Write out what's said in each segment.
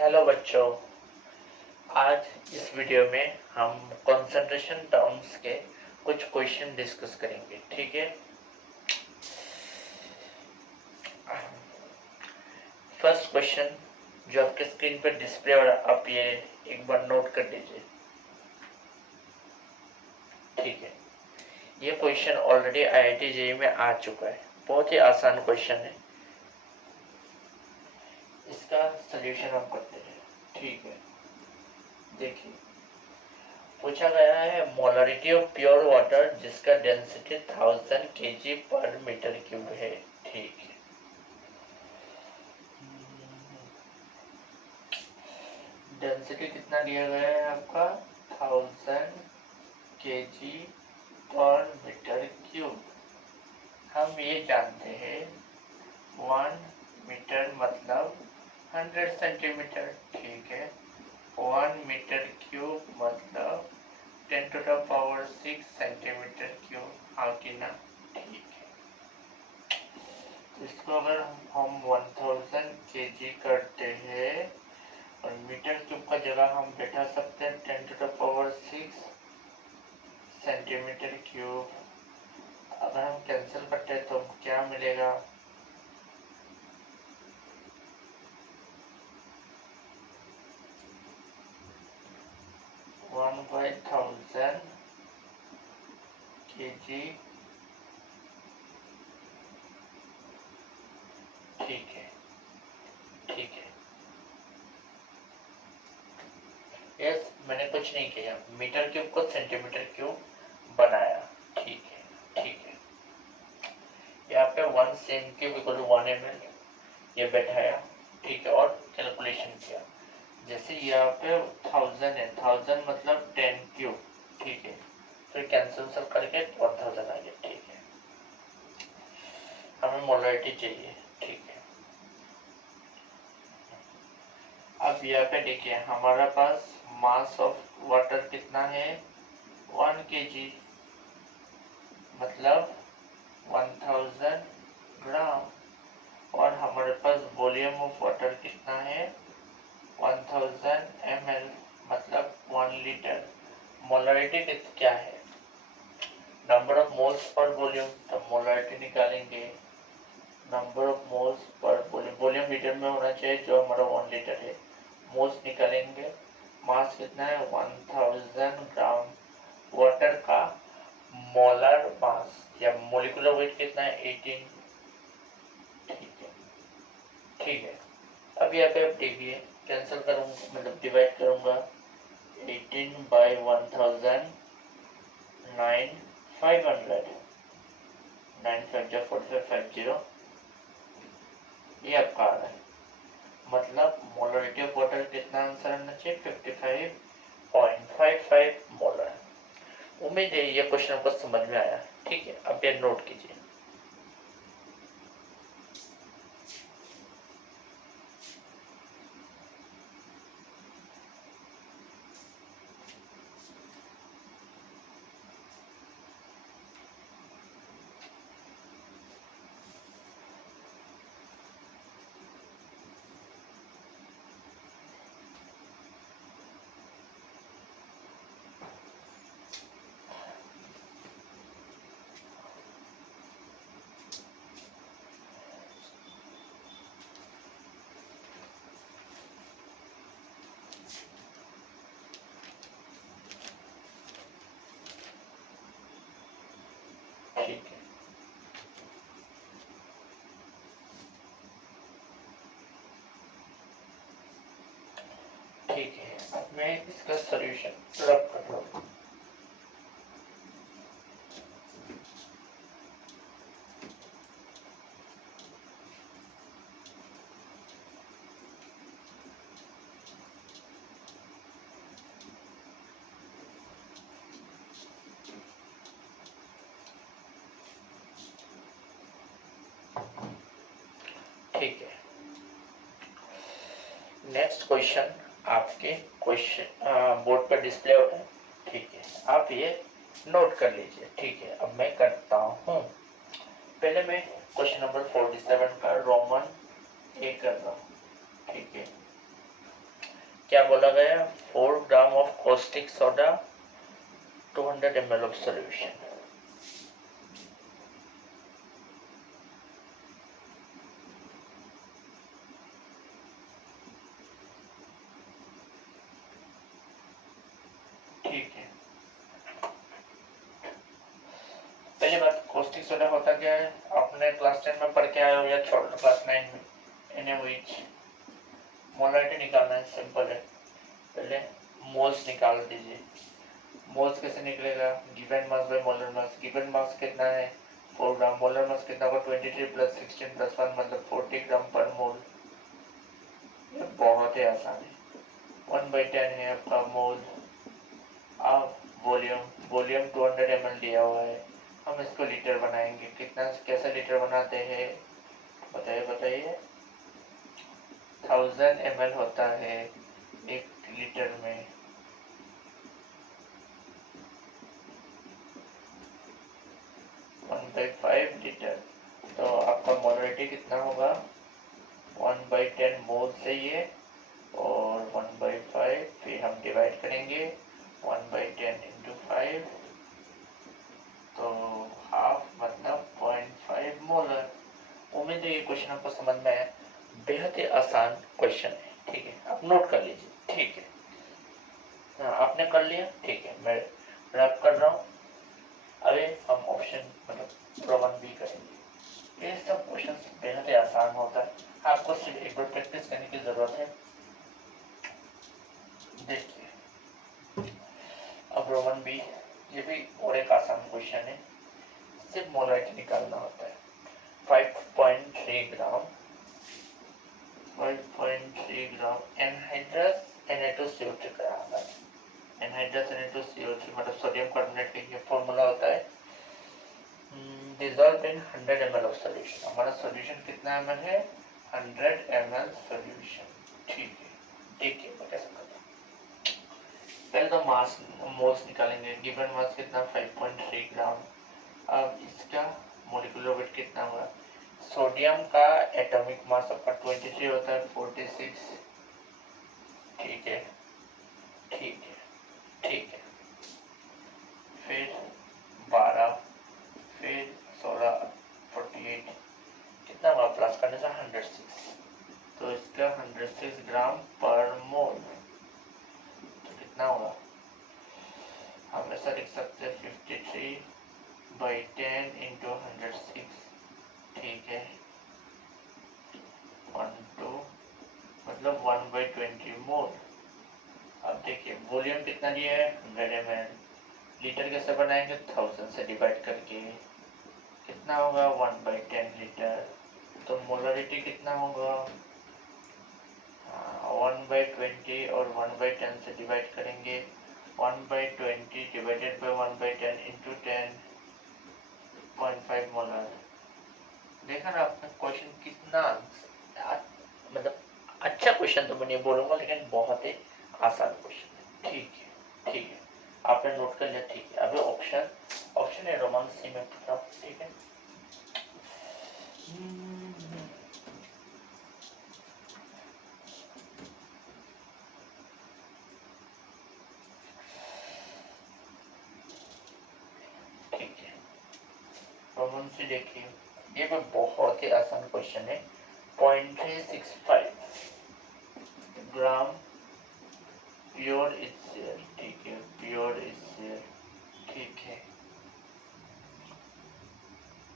Hello बच्चों, आज इस वीडियो में हम कंसंट्रेशन टर्म्स के कुछ क्वेश्चन डिस्कस करेंगे। ठीक है, फर्स्ट क्वेश्चन जो आपके स्क्रीन पर डिस्प्ले हो रहा है, आप ये एक बार नोट कर लीजिए। ठीक है, ये क्वेश्चन ऑलरेडी IIT JEE में आ चुका है। बहुत ही आसान क्वेश्चन है, इसका सलूशन हम करते हैं। ठीक है, देखिए पूछा गया है मोलरिटी ऑफ प्योर वाटर जिसका डेंसिटी 1000 kg पर मीटर क्यूब है। ठीक है, डेंसिटी कितना दिया गया है आपका 1000 kg पर मीटर क्यूब। हम ये जानते हैं 1 मीटर मतलब 100 सेंटीमीटर। ठीक है, 1 मीटर क्यूब मतलब 10⁻⁶ सेंटीमीटर क्यूब। हाँ कि ना? ठीक है, इसको अगर हम 1000 kg करते हैं और मीटर क्यूब का जगह हम बैठा सकते हैं 10⁻⁶ सेंटीमीटर क्यूब। अगर हम कैंसिल करते हैं तो क्या मिलेगा? 1/1000 kg। ठीक है, ठीक है, यस, मैंने कुछ नहीं किया, मीटर क्यूब को सेंटीमीटर क्यूब बनाया। ठीक है, ठीक है, यहाँ पे 1 cent cube equal to 1 ml ये बैठाया। ठीक है, और कैलकुलेशन किया। जैसे यहाँ पे 1000 है, 1000 मतलब 10 क्यूब। ठीक है, फिर कैंसिल करके 1000 आ गया। ठीक है, हमें मोलरिटी चाहिए। ठीक है, अब यहाँ पे देखिए हमारा पास मास ऑफ वाटर कितना है 1 kg मतलब 1000 ग्राम। और हमारे पास वॉल्यूम ऑफ वाटर कितना है 1000 ml मतलब 1 लीटर। मोलरिटी क्या है? Number of moles per volume, तो मोलरिटी निकालेंगे number of moles per volume. Volume litre में होना चाहिए जो हमारा 1 लीटर है। मोल्स निकालेंगे, मास कितना है 1000 ग्राम। वाटर का मोलर मास या मोलिकुलर वेट कितना है 18। ठीक है, ठीक है, अब यहाँ पे आप देखिए कैंसिल करूँगा मतलब डिवाइड करूँगा 18/1000 9,500 9 5 45 50 ये आपका आ रहा है। मतलब मोलरिटी ऑफ वाटर कितना आंसर आना चाहिए 55.55 मोलर। उम्मीद है ये क्वेश्चन आपको समझ में आया। ठीक है, अब ये नोट कीजिए। ठीक है, ठीक है, अब मैं इसका सॉल्यूशन रख कर रहा हूँ। ठीक है, नेक्स्ट क्वेश्चन आपके क्वेश्चन बोर्ड पर डिस्प्ले हो रहा है। ठीक है, आप ये नोट कर लीजिए। ठीक है, अब मैं करता हूँ। पहले मैं क्वेश्चन नंबर 47 का रोमन ए कर रहा हूँ। ठीक है, बोला गया 4 gram of caustic soda 200 ml of solution. ठीक है, पहली बात कॉस्टिक सोडा होता क्या है, आपने क्लास 10 में पढ़ के आए हो या छोड़ क्लास 9 में। NaOH मोलारिटी निकालना है, सिंपल है। पहले मोल्स निकाल दीजिए। मोल्स कैसे निकलेगा, given mass by molar mass. Given mass कितना है 4 ग्राम, मोलर मास कितना होगा 23 + 16 + 1 मतलब 40 ग्राम पर मोल। ये बहुत ही आसान है। 1/10 है आपका मोल। अब वॉल्यूम 200 ml दिया हुआ है, हम इसको लीटर बनाएंगे। कितना कैसे लीटर बनाते हैं बताइए। 1000 ml होता है 1 लीटर में। वन बाई 5 लीटर, तो आपका मोलरिटी कितना होगा 1/10 मोल से ये, और 1/5 फिर हम डिवाइड करेंगे 1/10 × 5, तो हाफ मतलब 0.5 मोलर। उम्मीद है ये क्वेश्चन आपको समझ में आया। बेहद ही आसान क्वेश्चन है, ठीक है, आप नोट कर लीजिए। ठीक है, हाँ आपने कर लिया, ठीक है, मैं रैप कर रहा हूँ। अभी हम ऑप्शन मतलब प्रॉब्लम बी करेंगे। ये सब क्वेश्चन बेहद ही आसान होता है, आपको सिर्फ एक बार प्रैक्टिस करने की जरूरत है। देखिए अब रोमन बी, ये भी और एक आसान क्वेश्चन है, सिर्फ मोलरिटी निकालना होता है। 5.3 ग्राम 5.3 ग्राम एनहाइड्रस Na2CO3 का आता है। एनहाइड्रस Na2CO3 मतलब सोडियम कार्बोनेट का ये फॉर्मूला होता है। Dissolve in 100 ml of solution. हमारा सॉल्यूशन कितना ml है 100 ml सॉल्यूशन। ठीक है, देखिए मैं कैसे करता हूँ। पहले तो मास मोल्स निकालेंगे। गिवन मास कितना 5.3 ग्राम। अब इसका मोलिकुलर वेट कितना होगा, सोडियम का एटॉमिक मास आपका 23 होता है 46। ठीक है, ठीक है, ठीक है, फिर 12, फिर 16 48, कितना हुआ प्लस करने से 106, तो इसका 106 ग्राम पर मोल, तो कितना होगा हम ऐसा लिख सकते हैं 53/10 × 106। ठीक है, 12 मतलब 1/20 मोल। अब देखिए वॉल्यूम कितना दिया है 100 ml। लीटर कैसे बनाएंगे 1000 से डिवाइड करके, कितना होगा 1/10 लीटर। तो मोलरिटी कितना होगा 1/20 और 1/10 से डिवाइड करेंगे, 1/20 डिवाइडेड बाय 1/10 × 10 0.5 मोलर। देखा ना आपने क्वेश्चन कितना मतलब अच्छा क्वेश्चन तो मैं नहीं बोलूंगा, लेकिन बहुत ही आसान क्वेश्चन है। ठीक है, ठीक है, आपने नोट कर लिया। ठीक है, अभी ऑप्शन है रोमन सी में पूछा। ठीक है, ठीक है, रोमन सी देखिए, ये भी बहुत ही आसान क्वेश्चन है। 0.365 ग्राम प्योर HCl। ठीक है, प्योर HCl। ठीक है,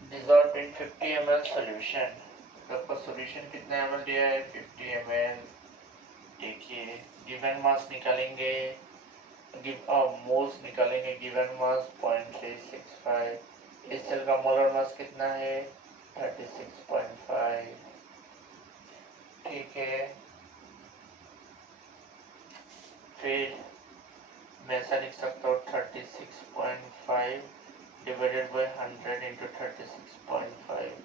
डिजॉल्व इन 50 ml सॉल्यूशन। आपका सॉल्यूशन कितना ml दिया है 50 ml। देखिए गिवन मास निकालेंगे, मोल्स निकालेंगे। Given mass 0.365। HCl का मोलर मास कितना है 36.5। ठीक है, फिर मैं ऐसा लिख सकता हूँ 36.5 डिवाइडेड बाय 100 × 36.5।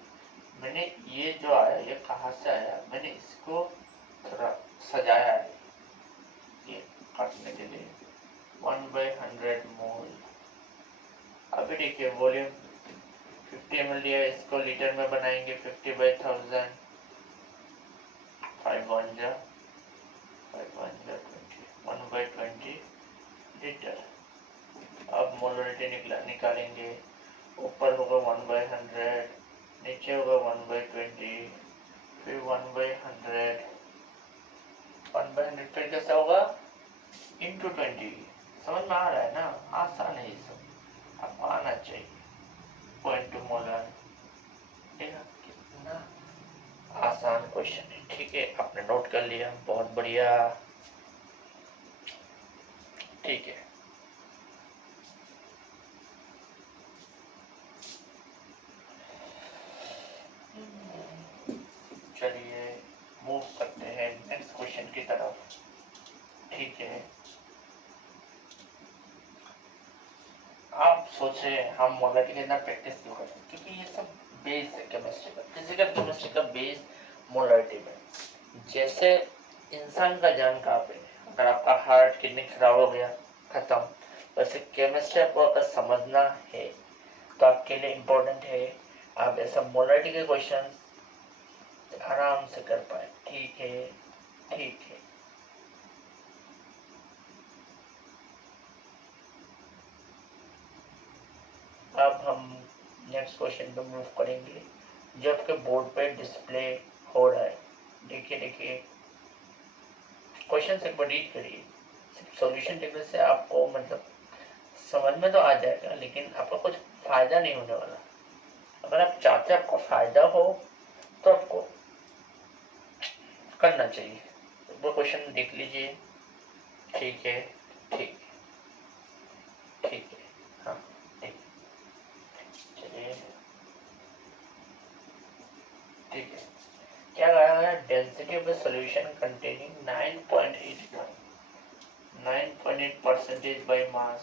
मैंने ये जो आया ये कहाँ से आया, मैंने इसको थोड़ा सजाया है ये काटने के लिए। 1/100 मोल। अभी देखिए वॉल्यूम 50 ml दिया है, इसको लीटर में बनाएंगे 50/1000। 5 1 जा 20 मोलरिटी निकालेंगे। ऊपर होगा 1/100, नीचे होगा 1/20, फिर 1/100, 1/100 फिर कैसा होगा इंटू 20। समझ में आ रहा है ना? आसान है ये सब, आपको आना चाहिए। 0.2 मोलर, कितना आसान क्वेश्चन है। ठीक है, आपने नोट कर लिया, बहुत बढ़िया। ठीक है, चलिए मूव करते हैं नेक्स्ट क्वेश्चन की तरफ। ठीक है, आप सोचे हम मोलरिटी के अंदर प्रैक्टिस क्यों करें? क्योंकि ये सब बेस है केमिस्ट्री का, फिजिकल केमिस्ट्री का बेस मोलरिटी में। जैसे इंसान का जान कहाँ पे, अगर आपका हार्ट किडनी खराब हो गया, खत्म। वैसे केमिस्ट्री आपको अगर समझना है तो आपके लिए इम्पोर्टेंट है आप ऐसा मोलरिटी के क्वेश्चन आराम से कर पाए। ठीक है, ठीक है। अब हम नेक्स्ट क्वेश्चन पे मूव करेंगे जो आपके बोर्ड पे डिस्प्ले हो रहा है। देखिए देखिए, क्वेश्चन से रीड करिए। सॉल्यूशन टेबल से आपको मतलब समझ में तो आ जाएगा, लेकिन आपका कुछ फायदा नहीं होने वाला। अगर आप चाहते हैं आपको फायदा हो तो आपको करना चाहिए। वो क्वेश्चन देख लीजिए। ठीक है, ठीक, ठीक है, हाँ ठीक, चलिए ठीक है। क्या कहा है? Density of the solution containing 9.8 gram, 9.8% by mass,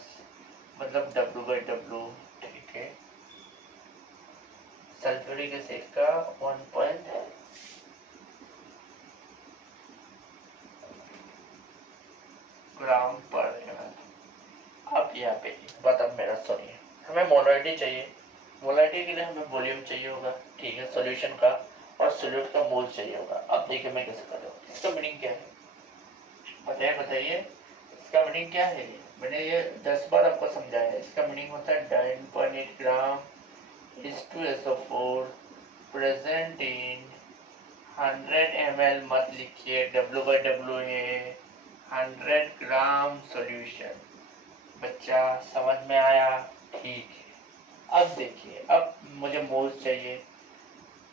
मतलब W/W। ठीक है, सल्फ्यूरिक एसिड का 1 ग्राम पर ml। अब यहाँ पे बात अब मेरा सुनिए, हमें मोलरिटी चाहिए। मोलरिटी के लिए हमें वॉल्यूम चाहिए होगा, ठीक है, सॉल्यूशन का, और सोल्यूट का मोल चाहिए होगा। अब देखिए मैं कैसे कर रहा हूँ। इसका मीनिंग क्या है बताइए, बताइए इसका मीनिंग क्या है? मैंने ये 10 बार आपको समझाया है। इसका मीनिंग होता है 9.8 ग्राम is to SO4 present in 100 ml, मत लिखिए, W/W है 100 ग्राम सॉल्यूशन। बच्चा समझ में आया? ठीक है। अब देखिए, अब मुझे मोल्स चाहिए।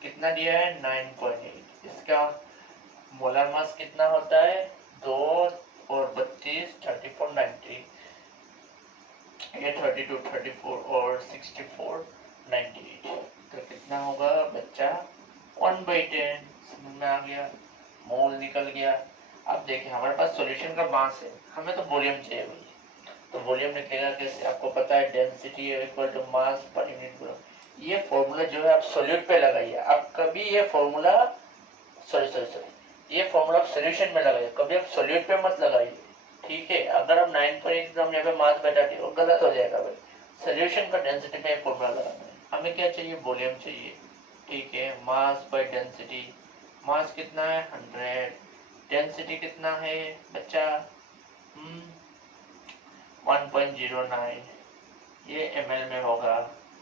कितना दिया है? 9.8। इसका मोलर मास कितना होता है? 2 और 32, 34, 90, ये 32, 34 और 64, 98। तो कितना होगा बच्चा? 1/10। समझ में आ गया? मोल निकल गया। अब देखिए हमारे पास सॉल्यूशन का मास है, हमें तो वॉल्यूम चाहिए भाई। तो वॉल्यूम निकलेगा कैसे? आपको पता है density equal to mass per unit volume. ये फॉर्मूला जो है आप सॉल्यूट पे लगाइए। आप कभी ये फॉर्मूला ये फॉर्मूला आप सॉल्यूशन में लगाइए, कभी आप सॉल्यूट पे मत लगाइए। ठीक है, अगर आप 9.8 ग्राम यहाँ पे मास बैठा दिए, वो गलत हो जाएगा भाई। सॉल्यूशन का डेंसिटी में फॉर्मूला लगाना है। हमें क्या चाहिए? वॉल्यूम चाहिए। ठीक है, मास बाय डेंसिटी। मास कितना है? 100। डेंसिटी कितना है बच्चा? 1.09। ये ml में होगा।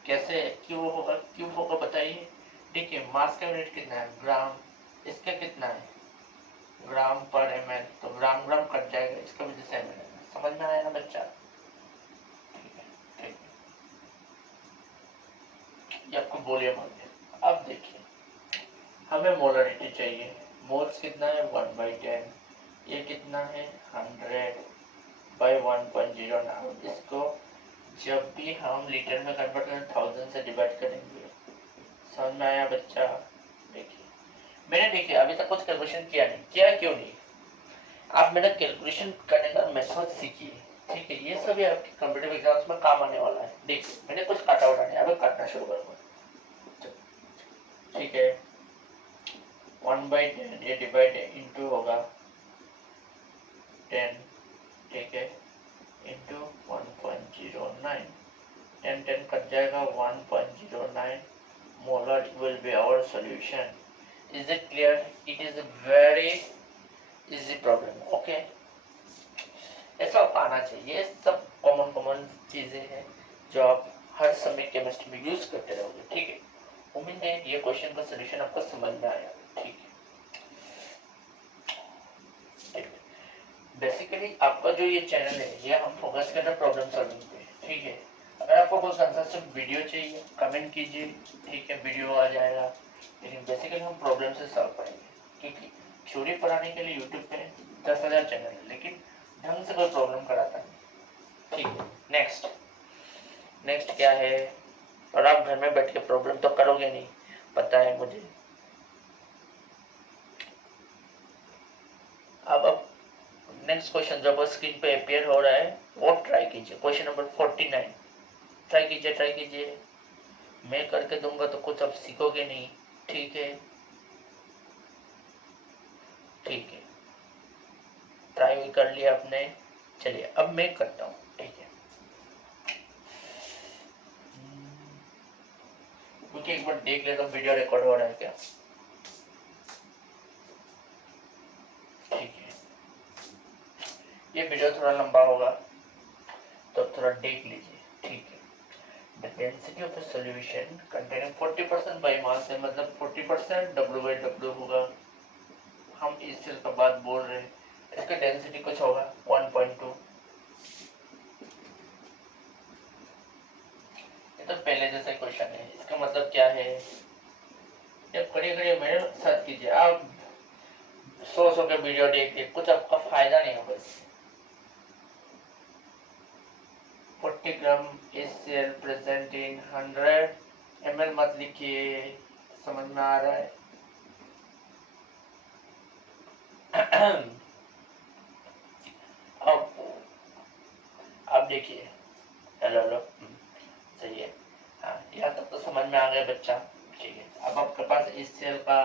कैसे क्यों होगा, क्यों होगा बताइए। देखिए मास का यूनिट कितना है? ग्राम। इसका कितना है? ग्राम पर ml। तो ग्राम ग्राम कट जाएगा, इसका वजह से ml है। समझ में आया ना बच्चा? ठीक है, ठीक है, ये आपको वॉल्यूम हो गया। अब देखिए हमें मोलरिटी चाहिए। मोल्स कितना है? 1/10। ये कितना है? 100/1.09। इसको जब भी हम लीटर में कन्वर्ट करें 1000 से डिवाइड करेंगे। समझ में आया बच्चा? देखिए मैंने देखिए अभी तक कुछ कैलकुलेशन किया नहीं। किया क्यों नहीं? आप मेरा कैलकुलेशन करने का मेथड सीखिए। ठीक है, ये सभी आपके कॉम्पिटिटिव एग्जाम्स में काम आने वाला है। देखिए मैंने कुछ काटा उठा नहीं, अभी काटना शुरू करूंगा। ठीक है, 1/10 ये डिवाइड इंटू होगा 10। ठीक है, इंटू 1.09। 10 कट जाएगा, 1.09 molar will be our solution. Is it clear? It is a very easy problem. Okay, ऐसा आना चाहिए। ये सब कॉमन कॉमन चीजें हैं, ये क्वेश्चन का सोल्यूशन आपको समझ में आया, ठीक है। बेसिकली आपका जो ये चैनल है ये हम फोकस कर रहे हैं प्रॉब्लम सॉल्विंग पे, ठीक है। अगर आपको कोई कंसेप्ट वीडियो चाहिए कमेंट कीजिए, ठीक है, वीडियो आ जाएगा। लेकिन बेसिकली हम प्रॉब्लम से सॉल्व करेंगे, क्योंकि थ्योरी पढ़ाने के लिए यूट्यूब पे 10,000 चैनल है, लेकिन ढंग से कोई प्रॉब्लम कराता नहीं, ठीक है। नेक्स्ट क्या है, और आप घर में बैठ के प्रॉब्लम तो करोगे नहीं, पता है मुझे। अब नेक्स्ट क्वेश्चन जो स्क्रीन पे अपियर हो रहा है वो ट्राई कीजिए, क्वेश्चन नंबर 49। ट्राई कीजिए, मैं करके दूंगा तो कुछ अब सीखोगे नहीं, ठीक है। ट्राई कर लिया आपने, चलिए अब मैं करता हूँ, ठीक है। क्योंकि एक बार देख लेता हूँ वीडियो रिकॉर्ड हो रहा है क्या, ठीक है। ये वीडियो थोड़ा लंबा होगा तो थोड़ा देख लीजिए, ठीक है। The density of a solution containing 40% biomass है, मतलब 40% W/W होगा। हम इस सेल का बात बोल रहे हैं, इसका डेंसिटी कुछ होगा 1.2। ये तो पहले जैसा क्वेश्चन है, इसका मतलब क्या है, ये खड़े मेरे साथ कीजिए। आप 100 के वीडियो देखिए, कुछ आपका फायदा नहीं होगा। 40 ग्राम HCl प्रेजेंट इन 100 ml मत लिखिए, समझ में आ रहा है। अब देखिए, हेलो सही है, हाँ यहाँ तक तो समझ में आ गया बच्चा, ठीक है। अब आपके पास इस सेल का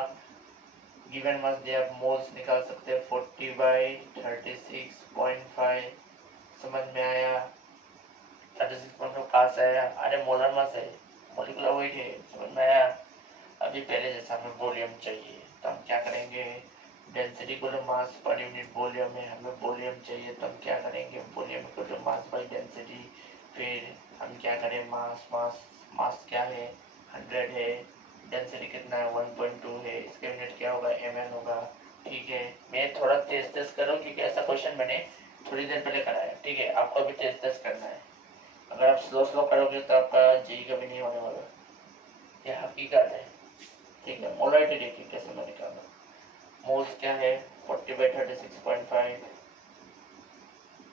गिवन मास दिया, आप मोल्स निकाल सकते हैं 40/36.5, समझ में आया। 36.5 कहाँ से आया, अरे मोलर मास है, मोलिकुलर वेट है, समझ में आया। अभी पहले जैसा हमें वॉल्यूम चाहिए तो हम क्या करेंगे, डेंसिटी को जो मास पर यूनिट वॉल्यूम है, हमें वॉल्यूम चाहिए तो हम क्या करेंगे, वॉल्यूम को जो मास बाई डेंसिटी। फिर हम क्या करें, मास क्या है 100 है, डेंसिटी कितना है 1.2 है, इसका यूनिट क्या होगा ml होगा, ठीक है। मैं थोड़ा तेज करूँ क्योंकि ऐसा क्वेश्चन मैंने थोड़ी देर पहले कराया, ठीक है। आपको भी तेज करना है, अगर आप स्लो करोगे तो आपका जी कभी नहीं होने वाला, ये हकीकत है, ठीक है। मोलारिटी देखिए कैसे मैं निकालूँ, मोल्स क्या है 40/36.5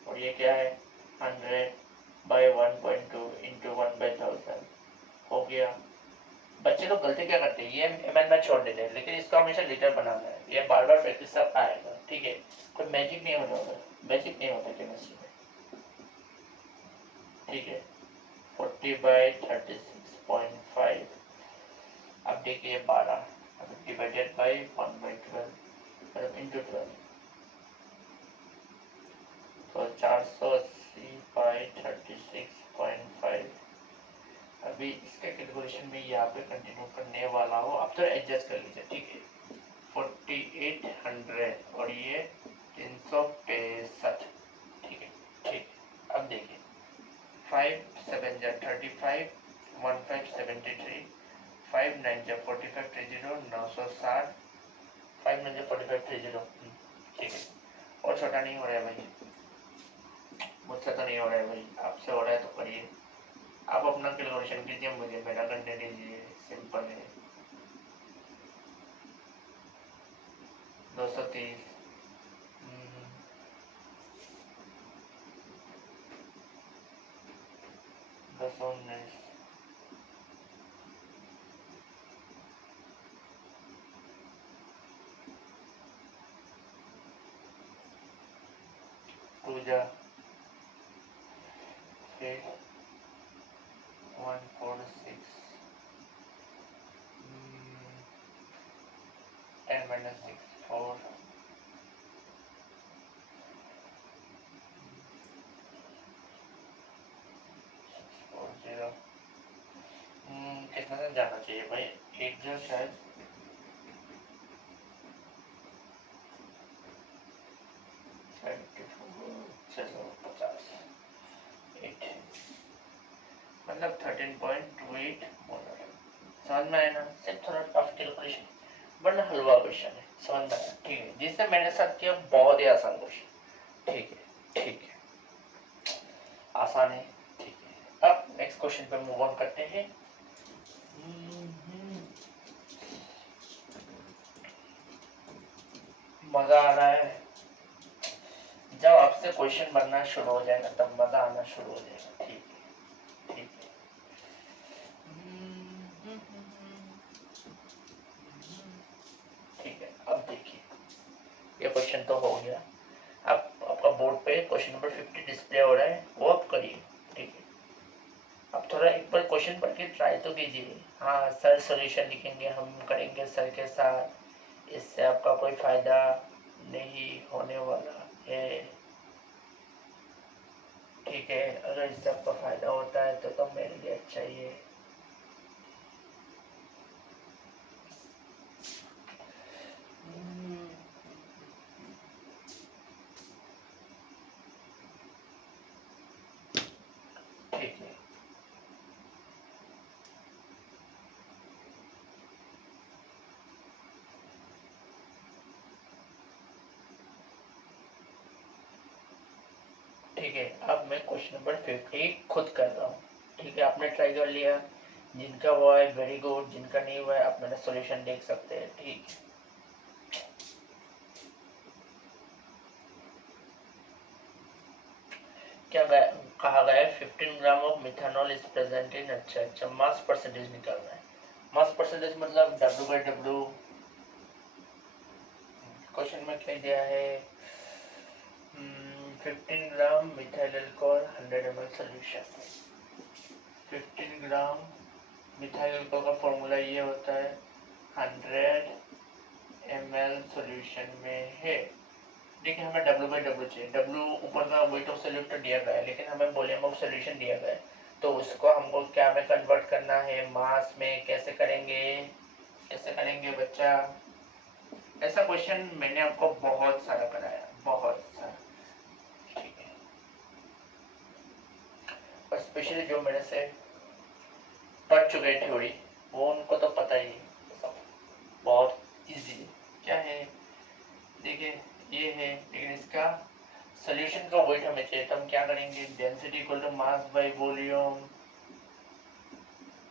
और ये क्या है 100/1.2 इंटू 1/1000 हो गया। बच्चे लोग गलती क्या करते हैं, ये ml में छोड़ देते हैं, लेकिन इसको हमेशा लीटर बनाना है, ये बार बार प्रैक्टिस सब आएगा, ठीक है। कोई मैजिक नहीं होता, मैजिक नहीं होता केमिस्ट्री में, ठीक है। 40/36.5, अब देखिए 12 डिवाइडेड बाई 1/12 मतलब इंटू 12, तो 480/36.5। अभी इसका कैलकुलेशन में यहाँ पे कंटिन्यू करने वाला हूँ, आप तो एडजस्ट कर लीजिए, ठीक है। 4800 और ये 365, ठीक है, ठीक। अब देखिए 5 7 35, 1573, 5 9 45 30, 960, 5 9 45 30, ठीक है। और छोटा नहीं हो रहा है भाई, मुझसे तो नहीं हो रहा है भाई, आपसे हो रहा है तो करिए। आप अपना कैलकुलेशन कीजिए, मुझे मेरा करने दीजिए, सिंपल है। 230, 219, पूजा, फिर 146, 10 - 6 4, 640। कितना दिन जाना चाहिए भाई, एक जो शायद 650, 8 मतलब 13.28 मोलर, समझ में आया ना? सिर्फ थोड़ा टफ कैलकुलेशन, वरना हलवा क्वेश्चन है, समझ में आया? ठीक है, जिसने मेरे साथ किया बहुत ही आसान क्वेश्चन। ठीक है, ठीक है, आसान है। ठीक है, अब नेक्स्ट क्वेश्चन पे मूव ऑन करते हैं। मजा आ रहा है, जब आपसे क्वेश्चन बनना शुरू हो जाएगा तब मजा आना शुरू हो जाएगा। ठीक है, ठीक है। ठीक है, अब देखिए, ये क्वेश्चन तो हो गया। अब आपका बोर्ड पे क्वेश्चन नंबर 50 डिस्प्ले हो रहा है, वो आप करिए। ठीक है, अब थोड़ा एक बार क्वेश्चन पढ़ के ट्राई तो कीजिए। हाँ सर, सॉल्यूशन लिखेंगे हम, करेंगे सर के साथ, इससे आपका कोई फायदा नहीं होने वाला है। ठीक है, अगर इससे आपका फायदा होता है तो मेरे लिए अच्छा ही है। ठीक है, ठीक है, अब मैं क्वेश्चन नंबर 50 खुद कर रहा हूँ। ठीक है, आपने ट्राई कर लिया, जिनका हुआ है वेरी गुड, जिनका नहीं हुआ है आप मेरा सॉल्यूशन देख सकते हैं। ठीक है, क्या कहा गया है? 15 gram of methanol is present in, अच्छा मास परसेंटेज निकालना है। मास परसेंटेज मतलब W/W। क्वेश्चन में क्या दिया है? 15 ग्राम मिथाइल अल्कोहल 100 ml सोल्यूशन। 15 ग्राम मिथाइल अल्कोहल का फॉर्मूला ये होता है, 100 ml सोल्यूशन में है। देखिए, हमें W/W चाहिए। W ऊपर का वेट ऑफ सोल्यूट तो दिया गया है, लेकिन हमें वॉल्यूम ऑफ सोल्यूशन दिया गया है, तो उसको हमको क्या में कन्वर्ट करना है? मास में। कैसे करेंगे? कैसे करेंगे बच्चा? ऐसा क्वेश्चन मैंने आपको बहुत सारा कराया, बहुत सारा। ठीक है, और स्पेशली जो मेरे से पढ़ चुके थ्योरी, वो उनको तो पता ही है, बहुत इजी है। क्या है? देखिए, ये है, लेकिन इसका सोल्यूशन का वेट हमें चाहिए, तो हम क्या करेंगे? Density equal to mass by volume.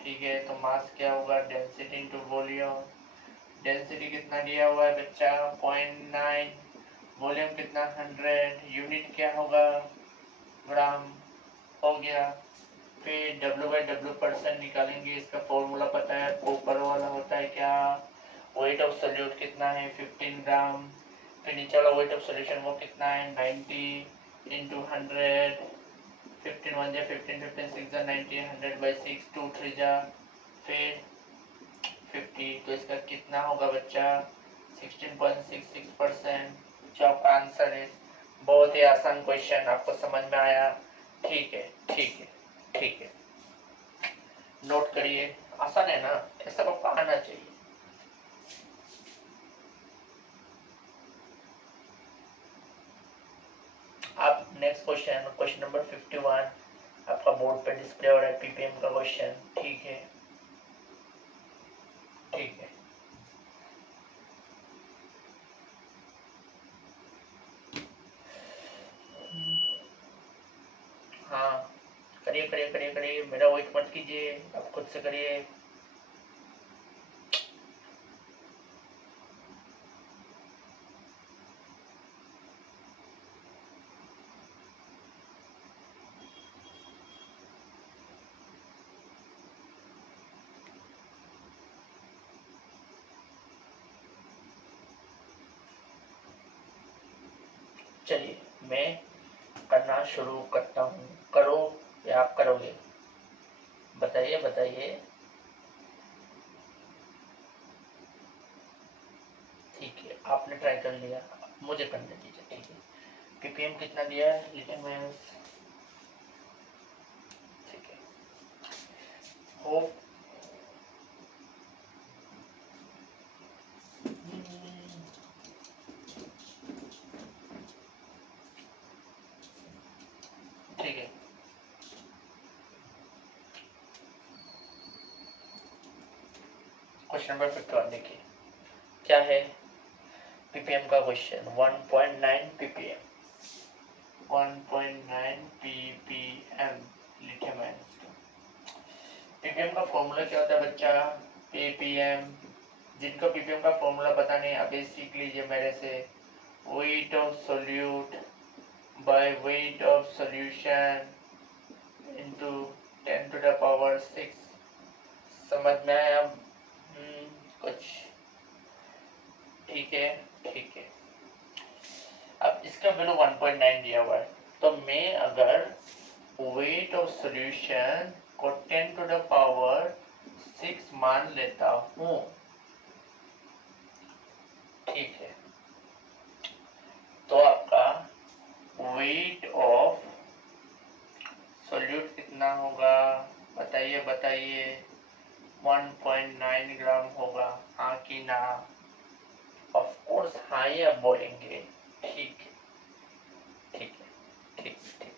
ठीक है, तो मास क्या होगा? Density into volume. डेंसिटी कितना दिया हुआ है बच्चा? 0.9। वॉल्यूम कितना? 100। यूनिट क्या होगा? ग्राम। हो गया। फिर W/W% निकालेंगे, इसका फॉर्मूला पता है, ऊपर वाला होता है क्या? वेट ऑफ सोल्यूट कितना है? 15 ग्राम। फिर नीचे वाला वेट ऑफ सोल्यूशन वो कितना है? 90 इंटू 100। 15 1 जा 15, 15 6 जा 90, 100/6, 2 3 जा फिर 50। तो इसका कितना होगा बच्चा? 16.66%, जो आपका आंसर है। बहुत ही आसान क्वेश्चन, आपको समझ में आया? ठीक है, ठीक है, ठीक है, नोट करिए। आसान है ना? ऐसा आपको आना चाहिए। आप नेक्स्ट क्वेश्चन, क्वेश्चन नंबर 51 आपका बोर्ड पे डिस्प्ले हो रहा है, पीपीएम का क्वेश्चन। ठीक है, ठीक है, हाँ, करिए करिए करिए करिए, मेरा वेट मत कीजिए, आप खुद से करिए। चलिए, मैं करना शुरू करता हूँ। करो या आप करोगे? बताइए बताइए। ठीक है, आपने ट्राई कर लिया, मुझे करने दीजिए। ठीक है, पीपीएम कितना दिया है? लिटिल मैंस। ठीक है, होप ठीक है, क्वेश्चन नंबर 51 देखिए क्या है। पीपीएम का question 1.9 ppm 1.9 ppm lithium ion. Ppm का फॉर्मूला क्या होता है बच्चा? पीपीएम, जिनको पीपीएम का फॉर्मूला पता नहीं अभी सीख लीजिए मेरे से। Weight of solute by weight of solution into 10 to the power 6। समझ में आया? कुछ ठीक है, ठीक है। अब इसका वैल्यू 1.9 दिया हुआ है, तो मैं अगर वेट ऑफ सॉल्यूशन को 10 to the power 6 मान लेता हूँ, ठीक है, तो आपका वेट ऑफ सॉल्यूट कितना होगा? बताइए बताइए। 1.9 ग्राम होगा, हाँ कि ना? ऑफ कोर्स हाँ ही आप बोलेंगे। ठीक है, ठीक है, ठीक ठीक।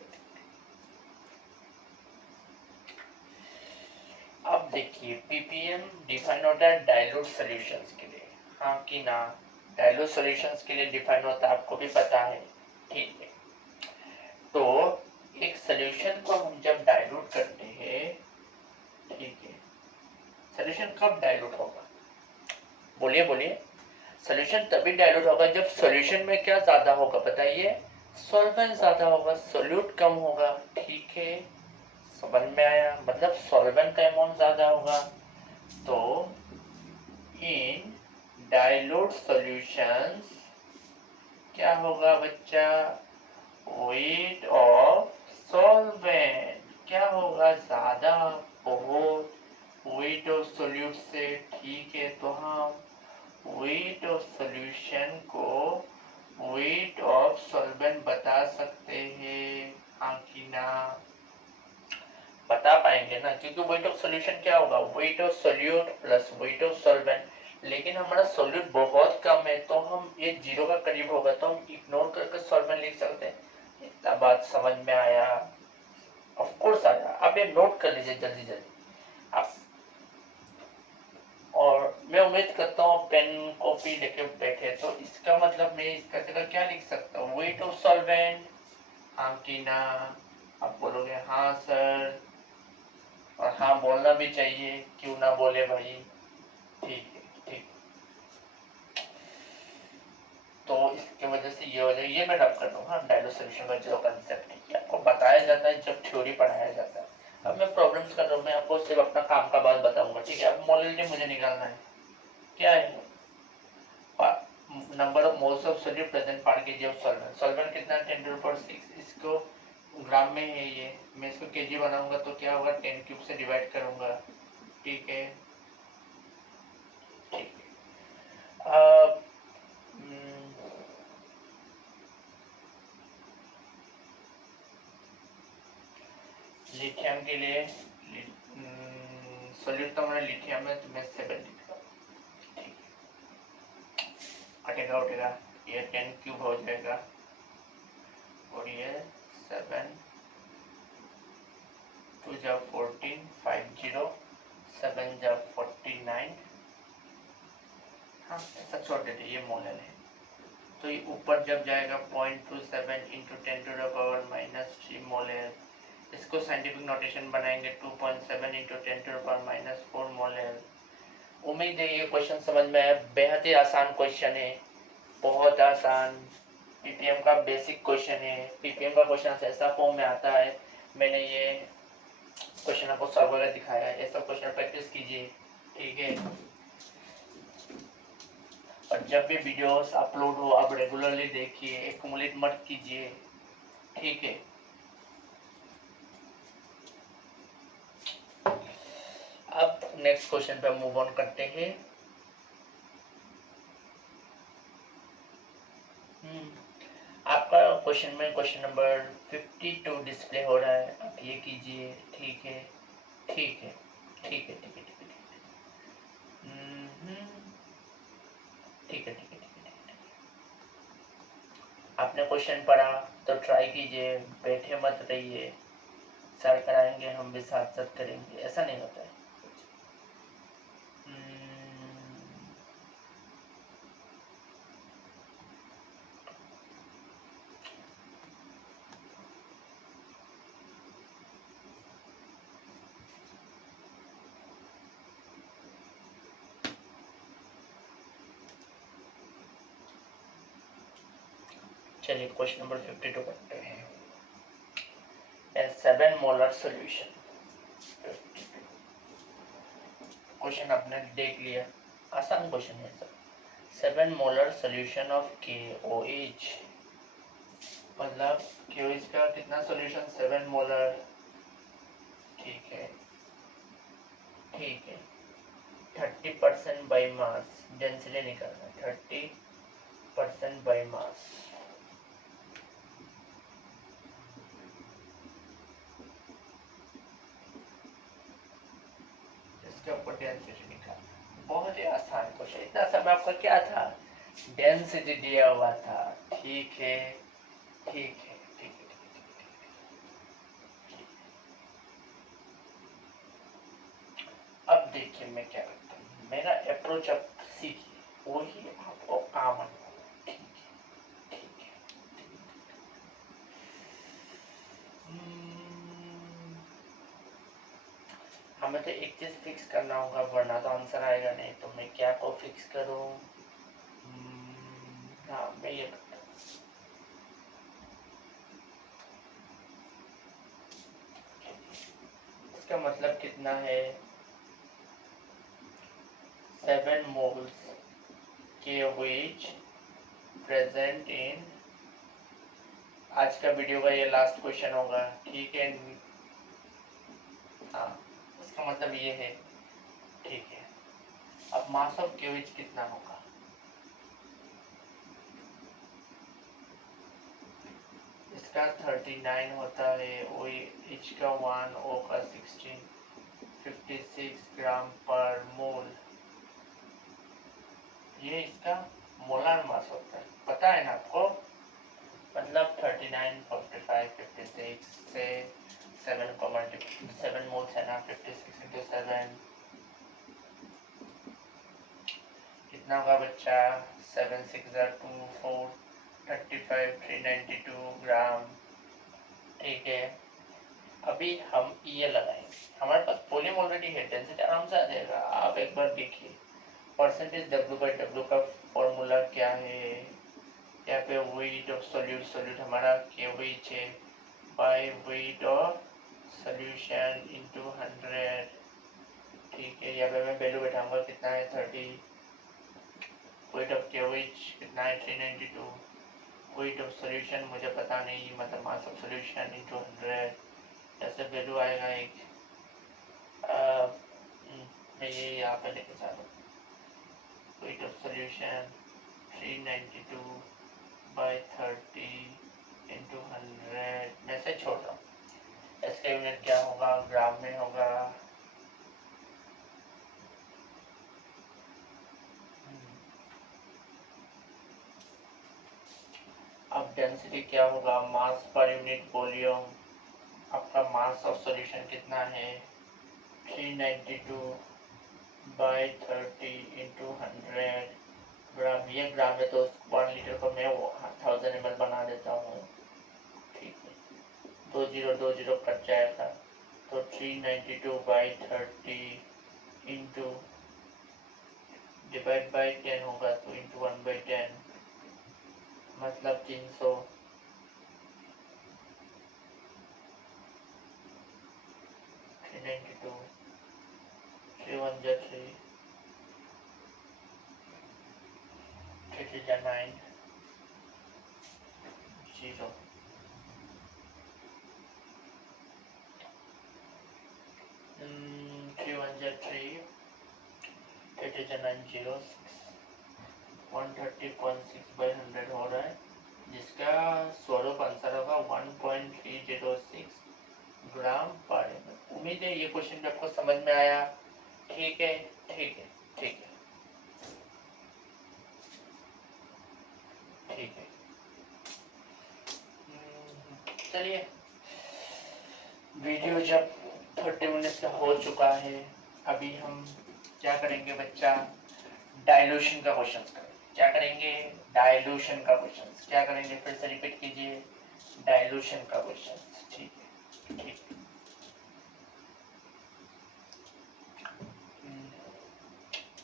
अब देखिए पीपीएम डिफाइन होता है डाइल्यूट सॉल्यूशंस के लिए, हाँ कि ना? डाइल्यूट सॉल्यूशंस के लिए डिफाइन होता है, आपको भी पता है, ठीक है। तो एक सॉल्यूशन को हम जब डाइल्यूट करते हैं, ठीक है, सॉल्यूशन कब डाइल्यूट होगा? बोलिए बोलिए। सॉल्यूशन तभी डाइल्यूट होगा जब सॉल्यूशन में क्या ज्यादा होगा बताइए? सॉल्वेंट ज्यादा होगा, सोल्यूट कम होगा, ठीक है। समझ में आया? मतलब सॉल्वेंट का अमाउंट ज्यादा होगा। तो इन डाइल्यूट सॉल्यूशंस क्या होगा बच्चा? वेट ऑफ सॉल्वेंट क्या होगा? ज्यादा, बहुत वेट ऑफ सोल्यूट से, ठीक है। तो हम वेट ऑफ सॉल्यूशन को वेट ऑफ सॉल्वेंट बता सकते हैं, हाँ कि ना? बता पाएंगे ना, क्योंकि वेट ऑफ सॉल्यूशन क्या होगा? Weight of solute plus weight of solvent. लेकिन हमारा सोल्यूट बहुत कम है, तो हम ये 0 का करीब होगा तो हम इग्नोर करके सॉल्वेंट लिख सकते हैं। इतना बात समझ में आया? ऑफ कोर्स आया। आप ये नोट कर लीजिए जल्दी जल्दी आप, और मैं उम्मीद करता हूँ पेन कॉपी लेके बैठे। तो इसका मतलब मैं इसका जगह क्या लिख सकता हूँ? वेट ऑफ सॉल्वेंट, हाँ कि ना? आप बोलोगे हाँ सर, और हाँ बोलना भी चाहिए, क्यों ना बोले भाई, ठीक है, ठीक। तो इसके वजह से ये हो जाए, ये मैं रब कर दूँ। हाँ, डायलॉग सॉल्यूशन का जो कंसेप्ट है ये आपको बताया जाता है जब थ्योरी पढ़ाया जाता है। अब मैं प्रॉब्लम्स कर रहा हूँ, मैं आपको सिर्फ अपना काम का बात बताऊंगा, ठीक है? अब मोलरिटी मुझे निकालना है, क्या है? Number of moles of solute present पर केजी ऑफ सॉल्वेंट। सॉल्वेंट कितना? 10⁻⁶। इसको ग्राम में है ये, मैं इसको केजी बनाऊंगा तो क्या होगा? 10 क्यूब से डिवाइड करूंगा, ठीक है, ठीक है। अब लिथियम के लिए सोल्यूट तो हमारा लिथियम है, तो मैं 7 लिख रहा हूँ, ठीक है। कटेगा उठेगा, ये 10 क्यूब हो जाएगा और ये 7 2 जा 14 50 7 जा 49। हाँ ऐसा छोड़ देते, ये मोलर है। तो ये ऊपर जब जाएगा 0.27 into 10 to the power -3 molar. इसको साइंटिफिक नोटेशन बनाएंगे 2.7 into 10 to the power -4 molar. उम्मीद है ये क्वेश्चन समझ में आया। बेहद ही आसान क्वेश्चन है, बहुत आसान। पीपीएम का बेसिक क्वेश्चन है। पीपीएम का क्वेश्चन ऐसा फॉर्म में आता है, मैंने ये क्वेश्चन आपको सॉल्व करके दिखाया है। ऐसा क्वेश्चन प्रैक्टिस कीजिए, ठीक है? और जब भी वीडियोस अपलोड हो आप रेगुलरली देखिए, एक्युमुलेट मत कीजिए, ठीक है? अब नेक्स्ट क्वेश्चन पे मूव ऑन करते हैं। आपका क्वेश्चन में क्वेश्चन नंबर 52 डिस्प्ले हो रहा है, आप ये कीजिए, ठीक है, ठीक है, ठीक है, ठीक है, ठीक है, ठीक है, ठीक है, ठीक है। आपने क्वेश्चन पढ़ा तो ट्राई कीजिए, बैठे मत रहिए। सर कराएंगे हम भी साथ साथ करेंगे, ऐसा नहीं होता है। चलिए क्वेश्चन नंबर 52 करते हैं। 7 मोलर सोल्यूशन। क्वेश्चन आपने देख लिया, आसान क्वेश्चन है sir. 7 molar solution of KOH, मतलब KOH का कितना सोल्यूशन? 7 मोलर। ठीक है, ठीक है। 30% बाई मास, डेंसिटी निकालना। 30% बाई मास, इसके ऊपर डेंसिटी निकालना। बहुत ही आसान क्वेश्चन। इतना समय आपका क्या था? डेंसिटी दिया हुआ था। ठीक है, ठीक है, ठीक है, ठीक है। अब देखिए मैं क्या करता हूँ, मेरा अप्रोच आप सीखिए, वही आपको काम आने वाला है। ठीक है, ठीक है। हमें तो एक चीज फिक्स करना होगा, वरना तो आंसर आएगा नहीं। तो मैं क्या को फिक्स करूँ? हाँ, मैं ये करता हूँ। इसका मतलब कितना है? 7 moles KOH प्रेजेंट इन, आज का वीडियो का ये लास्ट क्वेश्चन होगा। ठीक है, हाँ, इसका मतलब ये है। ठीक है, अब मास ऑफ KOH कितना होगा? इसका 39 होता है, OH का 1, O का 16, 56 ग्राम पर मोल। ये इसका मोलार मास होता है, पता है ना आपको? मतलब 39, 45, 56 से 7 को मल्टीप्लाई, 7 मोल्स है ना, 56 इंटू 7 कितना होगा बच्चा? 7 6 2 4 35 392 ग्राम। ठीक है, अभी हम ये लगाएंगे। हमारे पास वॉल्यूम ऑलरेडी है, डेंसिटी आराम से आ जाएगा। आप एक बार देखिए, परसेंटेज W/W का फॉर्मूला क्या है? यहाँ पे वेट ऑफ सोल्यूट हमारा KOH है, by weight of solution into 100। ठीक है, यहाँ पे मैं वैल्यू बैठाऊंगा, कितना है? 30। वेट ऑफ KOH कितना है? 392। वेट ऑफ सोल्यूशन मुझे पता नहीं, मतलब मास ऑफ सोल्यूशन इनटू 100। ऐसे वैल्यू आएगा एक, मैं ये यहाँ पे लेके जा रहा हूँ। Weight of solution 392 by 30 into 100, मैं से छोड़ रहा हूँ। इसका यूनिट क्या होगा? ग्राम में होगा। अब डेंसिटी क्या होगा? मास पर यूनिट वॉल्यूम। आपका मास ऑफ सॉल्यूशन कितना है? 392 बाई 30 इंटू 100 ग्राम। ये ग्राम है तो 1 लीटर को मैं 1000 ml बना देता हूँ। ठीक है, 20 कट जाएगा, तो 392 बाई 30 इंटू डिवाइड बाई 10 होगा, तो इंटू 1/10, मतलब 300। 392, 3 1 जा 3, 3 3 जा 9, 0। 3 1 जा 3, 3 3 जा 9, 0, 130.6 बाई 100 हो रहा है, जिसका स्वरूप आंसर होगा 1.306 ग्राम पर ml। उम्मीद है ये क्वेश्चन आपको समझ में आया। ठीक है, ठीक है, ठीक है, ठीक है। चलिए, वीडियो जब 30 मिनट्स का हो चुका है, अभी हम क्या करेंगे बच्चा? डाइल्यूशन का क्वेश्चन करेंगे। क्या करेंगे? डाइल्यूशन का क्वेश्चन। क्या करेंगे? फिर से रिपीट कीजिए, डाइल्यूशन का क्वेश्चन। ठीक है, ठीक है।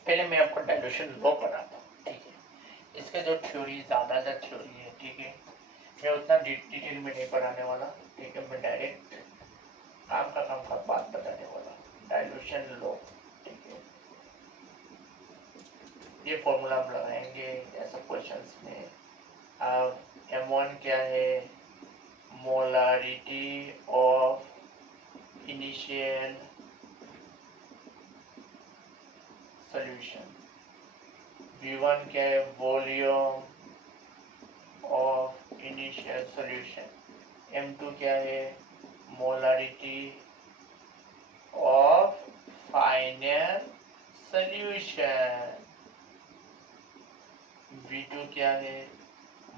पहले मैं आपको डाइल्यूशन लॉ पढ़ाता हूँ। ठीक है, इसका जो थ्योरी, ज़्यादातर थ्योरी है, ठीक है, मैं उतना डिटेल में नहीं पढ़ाने वाला, ठीक है। मैं डायरेक्ट काम का बात बताने वाला, डाइल्यूशन लो, ठीक है। ये फॉर्मूला हम लगाएंगे ऐसा क्वेश्चंस में। अब M1 क्या है, molarity of initial solution. V1 क्या है, volume of initial solution. M2 क्या है, molarity of final solution. V2 क्या है,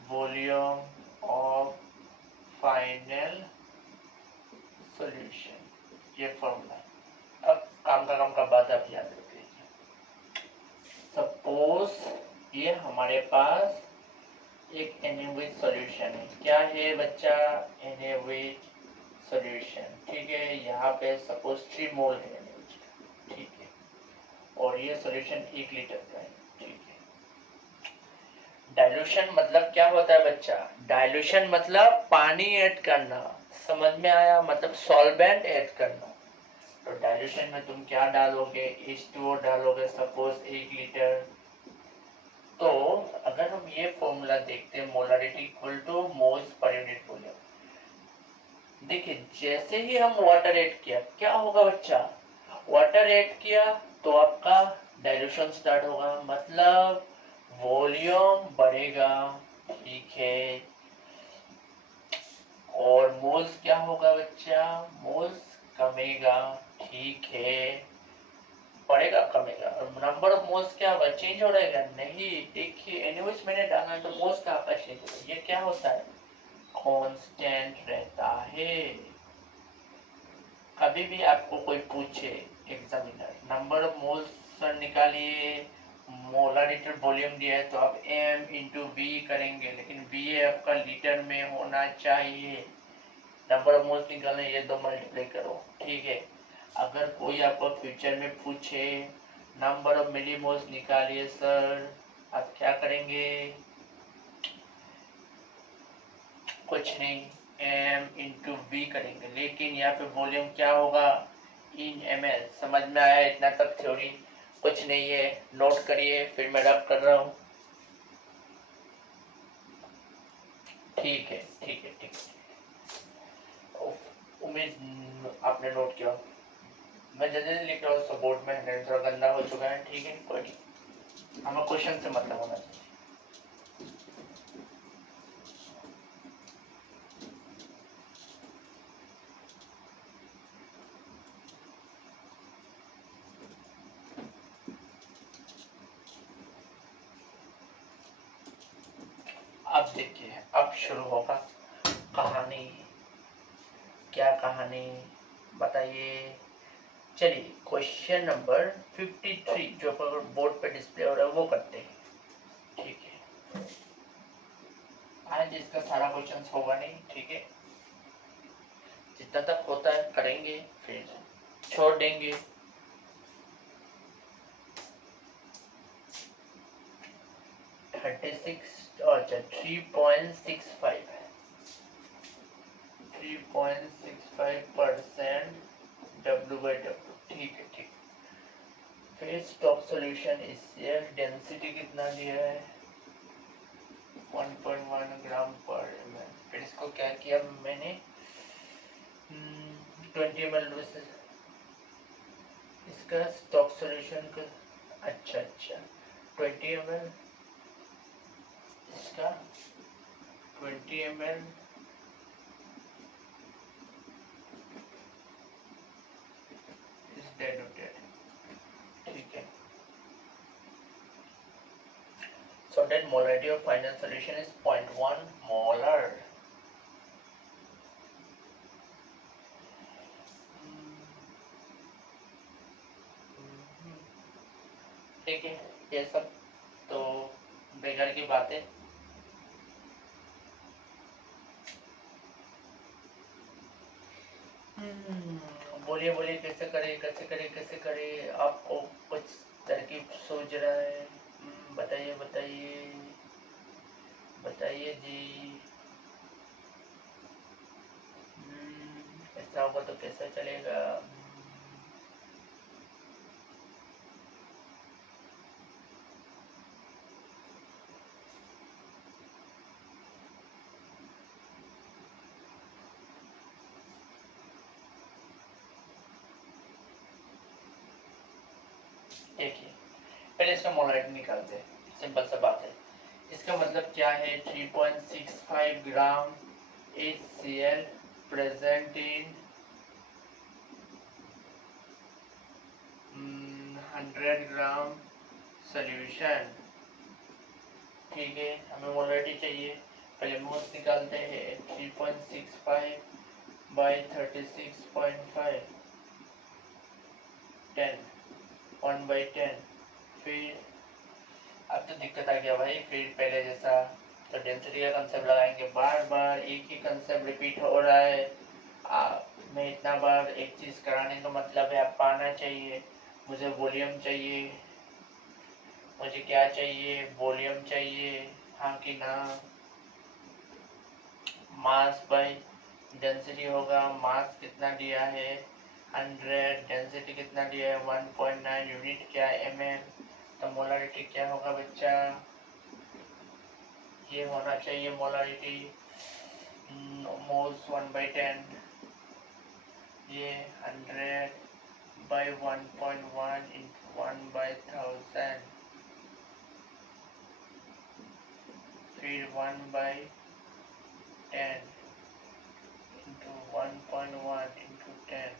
वॉल्यूम ऑफ फाइनल सॉल्यूशन। ये फॉर्मूला। अब काम का बात आप याद रख लीजिए। सपोज ये हमारे पास एक NaOH सॉल्यूशन है। क्या है बच्चा, NaOH सॉल्यूशन, ठीक है। यहाँ पे सपोज 3 मोल है NaOH, ठीक है। और ये सॉल्यूशन 1 लीटर का है, ठीक है। डाइल्यूशन मतलब क्या होता है बच्चा, डाइल्यूशन मतलब पानी ऐड करना, समझ में आया, मतलब सॉल्वेंट ऐड करना। तो डाइल्यूशन में तुम क्या डालोगे, H2O डालोगे, सपोज 1 लीटर। तो अगर हम ये फॉर्मूला देखते हैं, molarity equal two moles per unit volume. देखिए जैसे ही हम वाटर ऐड किया, क्या होगा बच्चा, वाटर ऐड किया तो आपका डाइल्यूशन स्टार्ट होगा, मतलब वॉल्यूम बढ़ेगा, ठीक है। और मोल्स क्या होगा बच्चा, मोल्स कमेगा, ठीक है। बढ़ेगा कमेगा, और नंबर ऑफ मोल्स क्या होगा, चेंज हो रहेगा नहीं। देखिए एनओएच मैंने डाला तो मोल्स का आपका चेंज होगा। ये क्या होता है, कांस्टेंट रहता है। कभी भी आपको कोई पूछे एग्जामिनर, नंबर ऑफ मोल्स निकालिए, मोलारिटी वॉल्यूम दिया है तो आप m इंटू बी करेंगे, लेकिन बी आपका लीटर में होना चाहिए। नंबर ऑफ मोल्स निकालना, ये दो मल्टीप्लाई करो, ठीक है। अगर कोई आपको फ्यूचर में पूछे नंबर ऑफ मिलीमोल्स निकालिए सर, आप क्या करेंगे, कुछ नहीं, m इंटू बी करेंगे। लेकिन यहाँ पे वॉल्यूम क्या होगा, इन ml। समझ में आया इतना तक थ्योरी, कुछ नहीं है, नोट करिए, फिर मैं रब कर रहा हूँ, ठीक है ठीक है ठीक है। उम्मीद आपने नोट किया। मैं जल्दी लिख रहा हूँ, सपोर्ट में थोड़ा गंदा हो चुका है, ठीक है, कोई नहीं, हमें क्वेश्चन से मतलब होना चाहिए। अब देखिए, अब शुरू होगा कहानी। क्या कहानी बताइए। चलिए क्वेश्चन नंबर 53 जो बोर्ड पे डिस्प्ले हो रहा है वो करते हैं, ठीक है। आज इसका सारा क्वेश्चन होगा नहीं, ठीक है। जितना तक होता है करेंगे, फिर छोड़ देंगे। अच्छा 3.65% W/W, ठीक है ठीक। फिर स्टॉक सॉल्यूशन इससे डेंसिटी कितना दिया है, 1.1 ग्राम पर ml। फिर इसको क्या किया मैंने, 20 ml इसका स्टॉक सॉल्यूशन का, अच्छा 20 ml इसका, 20 ml इज diluted, ठीक है। So that molarity of final solution is 0.1 molar। ठीक है, ये सब तो बेकार की बातें। बोलिए बोलिए, कैसे करे कैसे करे कैसे करे, आपको कुछ तरकीब सोच रहा है, बताइए बताइए बताइए जी। तो कैसा चलेगा? देखिए पहले इसका मोलारिटी निकालते हैं, सिंपल सा बात है। इसका मतलब क्या है? 3.65 ग्राम HCl present in 100 gram solution. ठीक है, हमें मोलारिटी चाहिए। पहले मोल्स निकालते हैं। 3.65 बाई 36.5 10 1/10। फिर अब तो दिक्कत आ गया भाई, फिर पहले जैसा तो डेंसिटी का कंसेप्ट लगाएंगे। बार बार एक ही कंसेप्ट रिपीट हो रहा है। मैं इतना बार एक चीज़ कराने का मतलब है आप पाना चाहिए। मुझे वॉल्यूम चाहिए, मुझे क्या चाहिए? वॉल्यूम चाहिए, हाँ कि ना? मास बाई डेंसिटी होगा। मास कितना दिया है? 100। डेंसिटी कितना दिया है? 1.9। यूनिट क्या है? ml। तो मोलारिटी क्या होगा बच्चा? ये होना चाहिए मोलारिटी मोल्स 1/10। ये 100 बाई 1.1 इंटू 1/1000, फिर 1/10 इंटू 1.1 इंटू 10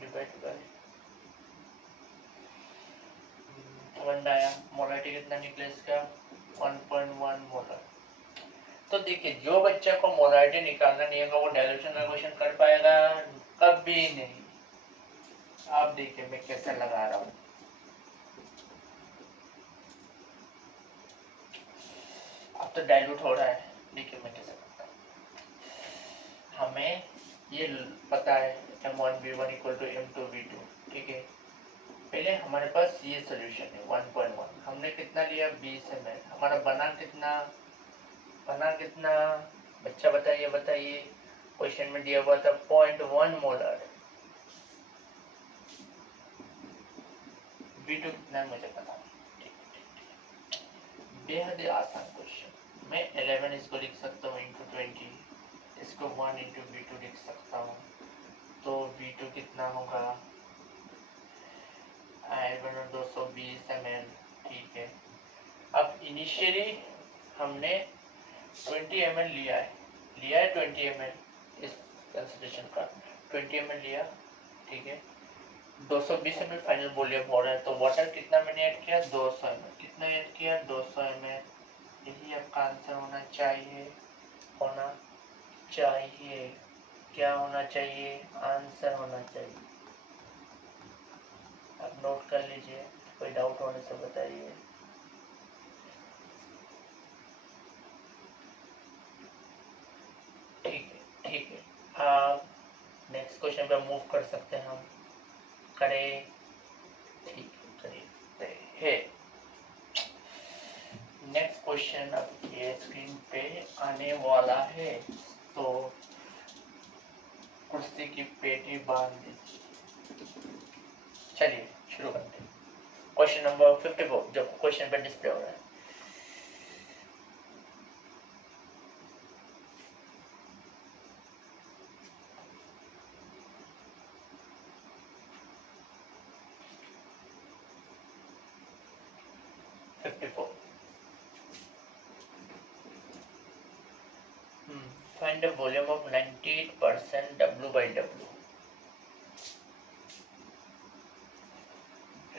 डिवाइड बाई 1 आया। मोलारिटी कितना निकले इसका? 1.1 मोलर। तो देखिए जो बच्चा को मोलारिटी निकालना नहीं होगा वो डाइल्यूशन का क्वेश्चन कर पाएगा? कभी नहीं। आप देखिए मैं कैसे लगा रहा हूँ। अब तो डाइल्यूट हो रहा है, देखिए मैं कैसे करता हूँ। हमें ये पता है M1V1 इक्वल टू M2V2। ठीक है, पहले हमारे पास ये सोल्यूशन है 1.1। हमने कितना लिया? 20 ml। हमारा बना कितना? बच्चा बताइए बताइए। क्वेश्चन में दिया हुआ था 0.1 मोलर। V2 कितना है मुझे पता नहीं। बेहद आसान क्वेश्चन। मैं 11 इसको लिख सकता हूँ इंटू 20, इसको 1 इंटू V2 लिख सकता हूँ। तो V2 कितना होगा? Iron 220 ml। ठीक है, अब इनिशियली हमने 20 ml लिया है 20 ml इस कंसंट्रेशन का 20 ml लिया। ठीक है, 220 ml फाइनल वॉल्यूम हो रहा है। तो वाटर कितना मैंने ऐड किया? 200 ml। कितना ऐड किया? 200 ml। यही आपका आंसर होना चाहिए। क्या होना चाहिए? आंसर होना चाहिए। आप नोट कर लीजिए, कोई डाउट होने से बताइए। ठीक है, आप नेक्स्ट क्वेश्चन पे मूव कर सकते हैं। हम करें? ठीक है, करिए। नेक्स्ट क्वेश्चन आपके स्क्रीन पे आने वाला है, तो कुर्सी की पेटी बांध दीजिए। चलिए शुरू करते हैं। क्वेश्चन नंबर 54 जो क्वेश्चन पे डिस्प्ले हो रहा है। Find the volume of 98% W by W।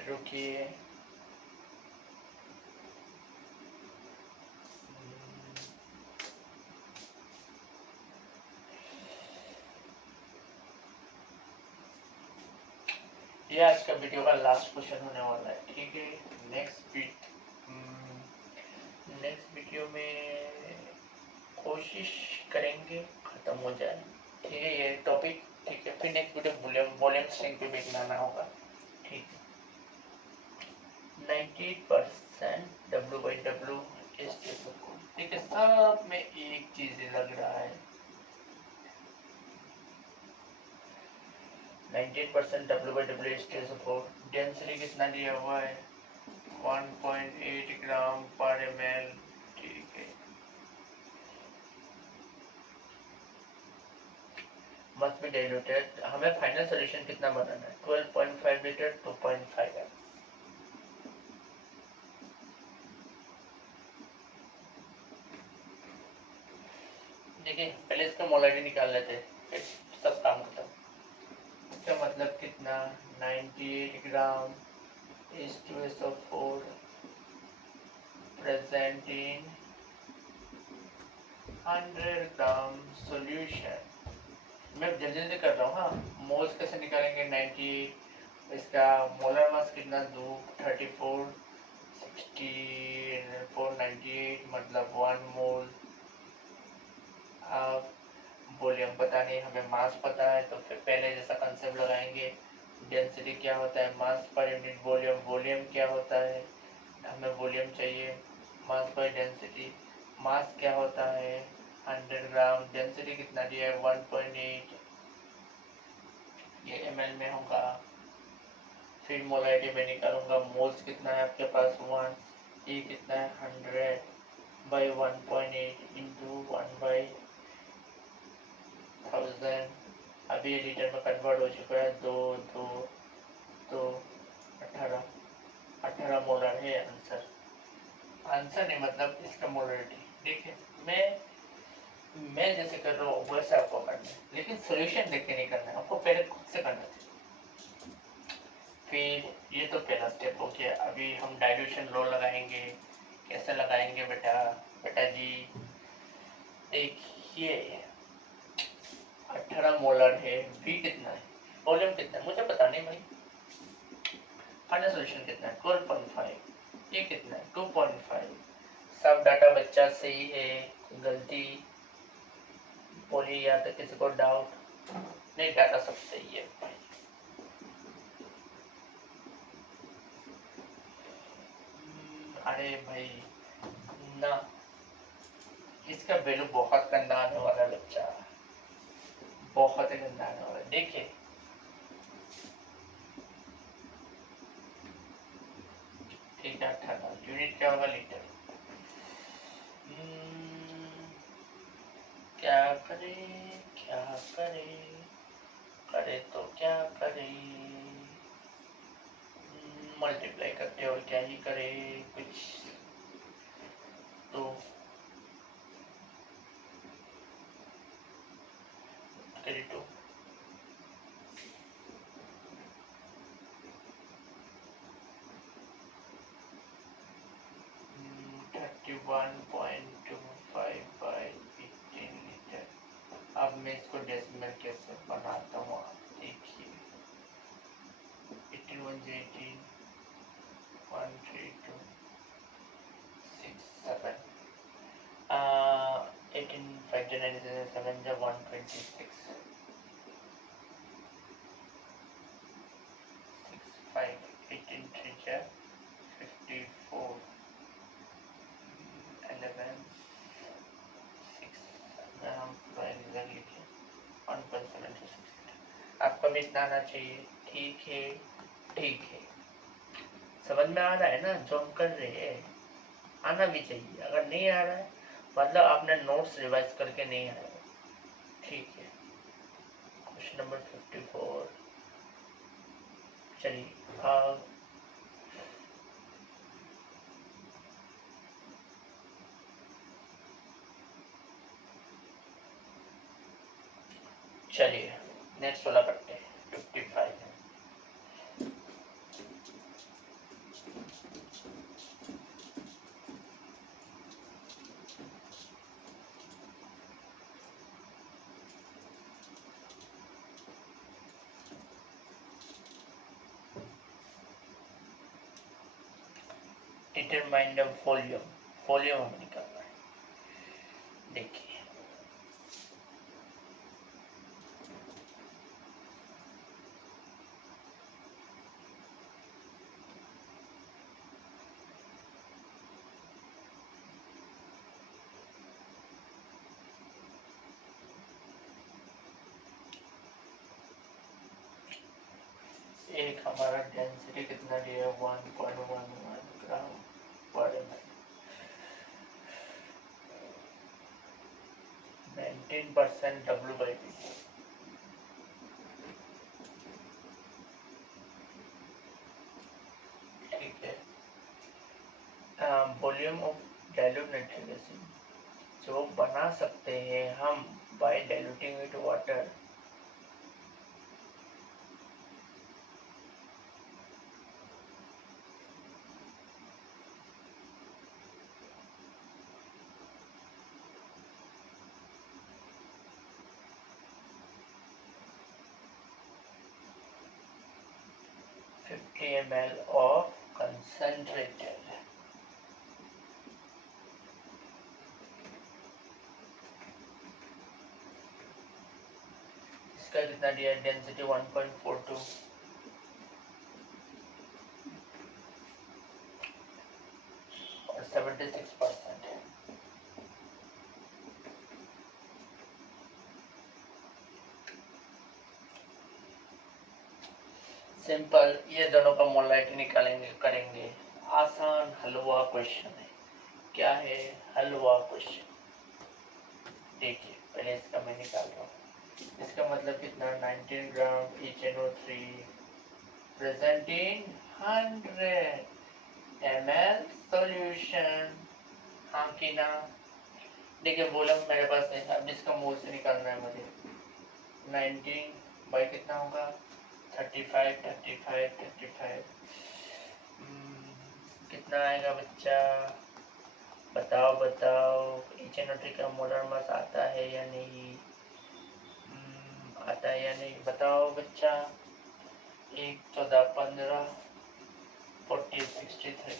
रुकिए, ये आज का वीडियो का लास्ट क्वेश्चन होने वाला है। ठीक है, नेक्स्ट वीडियो में कोशिश करेंगे खत्म हो जाए। ठीक है ये टॉपिक। ठीक है, फिर नेक्स्ट वीडियो वॉल्यूम स्ट्रिंग पे भी बनाना होगा। ठीक है, 98% W by W देखिए सब में एक चीज लग रहा है, 19% W/W डेंसिटी कितना दिया हुआ है 1.8 ग्राम पर ml। ठीक है, मस्ट बी डाइल्यूटेड। हमें फाइनल सॉल्यूशन कितना बनाना है 12.5 लीटर 2.5 एम। देखिए पहले इसका मोलारिटी निकाल लेते हैं, फिर सब काम खत्म। इसका मतलब कितना 98 ग्राम H2SO4 present in 100 gram solution. मैं जल्दी जल्दी कर रहा हूँ। हाँ, मोल्स कैसे निकालेंगे 98, इसका मोलर मास कितना 2 34 64 98 मतलब 1 मोल। अब वॉल्यूम पता नहीं, हमें मास पता है, तो फिर पहले जैसा कंसेप्ट लगाएंगे, डेंसिटी क्या होता है मास पर यूनिट वॉल्यूम, वॉल्यूम क्या होता है, हमें वॉल्यूम चाहिए, मास पर डेंसिटी, मास क्या होता है 100 ग्राम, डेंसिटी कितना दिया है 1.8, ये ml में होगा। फिर मोलारिटी में निकालूंगा, मोल्स कितना है आपके पास 1, ये कितना है 100 बाई 1.8 इंटू 1/1000। अभी ये लीटर में कन्वर्ट हो चुका है, 2 2 2 18 मोलर है आंसर। आंसर नहीं मतलब इसका मोलरिटी। देखिए मैं जैसे कर रहा हूँ वैसे आपको करना है, लेकिन सोल्यूशन देख के नहीं करना है, आपको पहले खुद से करना है। फिर ये तो पहला स्टेप हो गया। अभी हम डाइल्यूशन लॉ लगाएंगे। कैसे लगाएंगे बेटा? बेटा जी देखिए 18 मोलर है, V कितना है, वॉल्यूम कितना है मुझे पता नहीं भाई, फाइनल सॉल्यूशन कितना है 12.5, ये कितना है 2.5। सब डाटा बच्चा सही है, गलती बोली या तो किसी को डाउट नहीं, डाटा सब सही है भाई। अरे भाई ना, इसका वैल्यू बहुत गंदा आने वाला है बच्चा, बहुत ही गंदा आने वाला है। देखिए ठीक है 18 यूनिट क्या होगा लीटर। क्या करे क्या करे, करे तो क्या करे, मल्टीप्लाई करते और क्या ही करे कुछ तो 32 31.25 बाई 18 लीटर। अब मैं इसको डेसिमल कैसे बनाता हूँ आप देखिए, 18 1 18 132 6 7 18 5 7 126 5 18 3 54 11 6 हम रिजल्ट लिखे 1.76। आपको भी इतना आना चाहिए। ठीक है ठीक है, समझ में आ रहा है ना जो हम कर रहे हैं, आना भी चाहिए। अगर नहीं आ रहा है मतलब आपने नोट्स रिवाइज करके नहीं आए। ठीक है, क्वेश्चन नंबर 54। चलिए चलिए नेक्स्ट वाला करते हैं 55। डिटरमाइन द वॉल्यूम, वॉल्यूम हमें निकालना है। देखिए एक हमारा डेंसिटी कितना दिया है 1.11 ग्राम पर ml, 19% W/P। ठीक है, volume of dilute nitric acid जो बना सकते हैं हम by diluting with water, ml of concentrated, इसका कितना दिया है डेंसिटी 1.42 और 76%। सिंपल, ये दोनों का मोलारिटी निकालेंगे करेंगे। आसान हलवा क्वेश्चन है। क्या है? हलवा क्वेश्चन। देखिए पहले इसका मैं निकाल रहा हूँ। इसका मतलब कितना 19 ग्राम HNO3 present in 100 ml solution. हाँ कि ना? देखिए वॉल्यूम मेरे पास नहीं, अब इसका मोल से निकालना है मुझे। 19 बाई कितना होगा 35 35 35 कितना आएगा बच्चा? बताओ बताओ, HNO3 का मोलर मास आता है या नहीं? आता है या नहीं बताओ बच्चा। 1 14 15 40 63,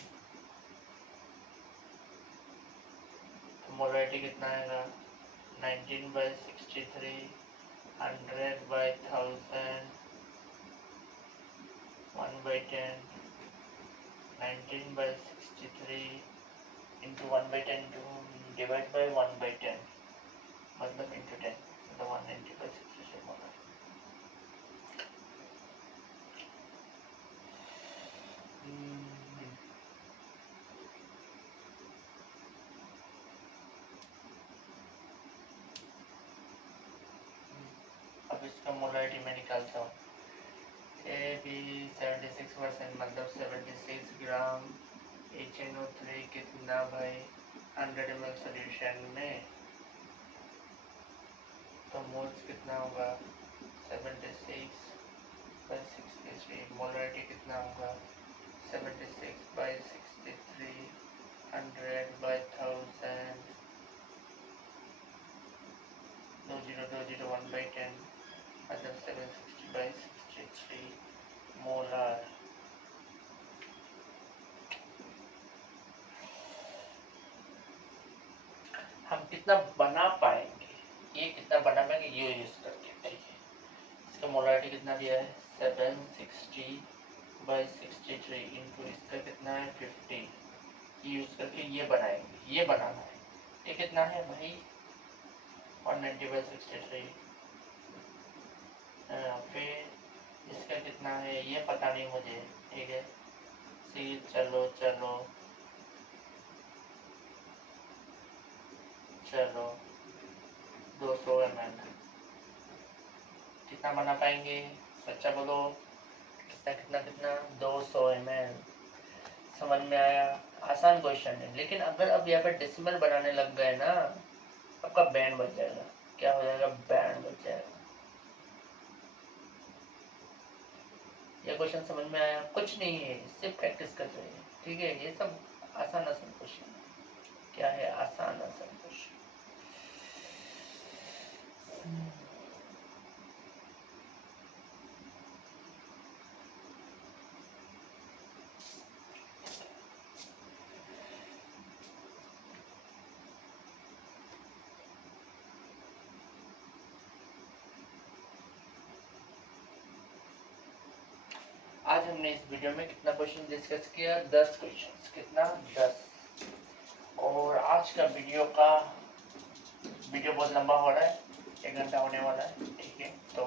तो मोलरिटी कितना आएगा 19/63 100/1000 1/10 19/63 into 1/10 divide by 1/10 मतलब into 10 मतलब 190/66 मोलर। अब इसका मोलरिटी मैं निकालता हूँ। AB 76% मतलब 76 ग्राम HNO3 कितना भाई 100 ml सोल्यूशन में, तो मोल्स कितना होगा 76/63, मोलरिटी कितना होगा 76/63 100/1000 2020 1/10 मतलब 760/63 मोलर। हम कितना बना पाएंगे, ये कितना बना पाएंगे ये यूज करके। ठीक है, इसका मोलरिटी कितना दिया है 760/63 इंटू इसका कितना है 50, यूज करके ये बनाएंगे। ये बनाना है। ये कितना है भाई 190/63। फिर इसका कितना है ये पता नहीं मुझे। ठीक है, सी चलो चलो चलो 200 ml कितना बना पाएंगे बच्चा बोलो? कितना कितना कितना 200 ml। समझ में आया? आसान क्वेश्चन है, लेकिन अगर अब यहाँ पर डेसिमल बनाने लग गए ना, आपका बैंड बच जाएगा। क्या हो जाएगा? बैंड बच जाएगा। ये क्वेश्चन समझ में आया? कुछ नहीं है, सिर्फ प्रैक्टिस कर रहे हैं। ठीक है, ये सब आसान आसान क्वेश्चन है। क्या है? आसान आसान क्वेश्चन। आज हमने इस वीडियो में कितना क्वेश्चन डिस्कस किया? 10 क्वेश्चन। कितना? 10। और आज का वीडियो बहुत लंबा हो रहा है, 1 घंटा होने वाला है। ठीक है, तो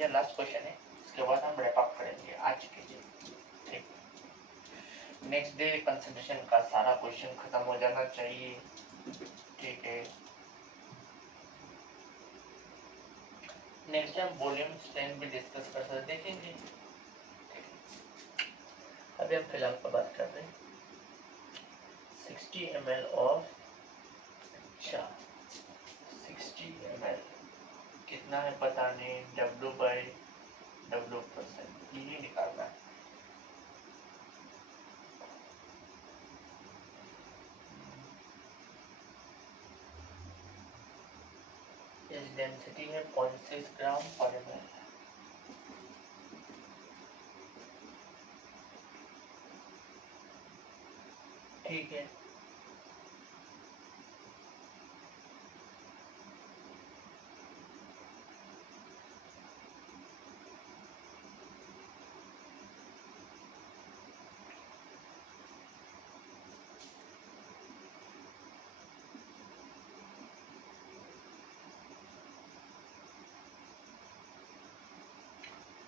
ये लास्ट क्वेश्चन है। उसके बाद हम रैप अप करेंगे आज के लिए। ठीक, नेक्स्ट डे कंसंट्रेशन का सारा क्वेश्चन खत्म हो जाना चाहिए। ठीक है, नेक्स्ट टाइम वॉल्यूम स्ट्रेंथ भी डिस्कस कर सकते देखेंगे। अभी हम फिलहाल पर बात कर रहे हैं 60 ml ऑफ, अच्छा 60 ml कितना है पता नहीं, W/W% यही निकालना है। इस डेंसिटी है 0.6 ग्राम पर ml। ठीक है,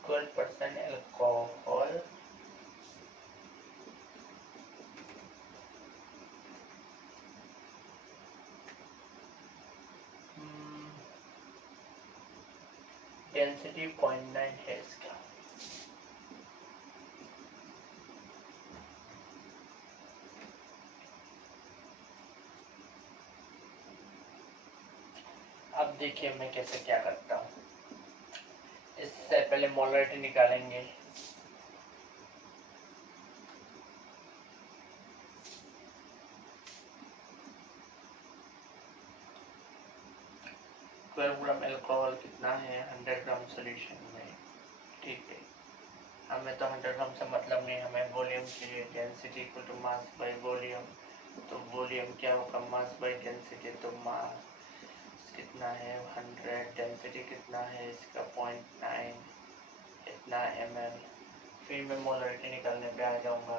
%12 अल्कोहल, डेंसिटी 0.9 है इसका। अब देखिए मैं कैसे क्या करता हूँ। इससे पहले मोलरिटी निकालेंगे। ग्राम अल्कोहल कितना है 100 ग्राम सोल्यूशन में। ठीक है, हमें तो 100 ग्राम से मतलब नहीं, हमें वॉल्यूम चाहिए। Density equal to mass by volume, तो वॉल्यूम क्या होगा मास बाय डेंसिटी, तो मास कितना है 100, डेंसिटी कितना है इसका 0.9 इतना ml। फिर मैं मोलरिटी निकालने पे आ जाऊंगा।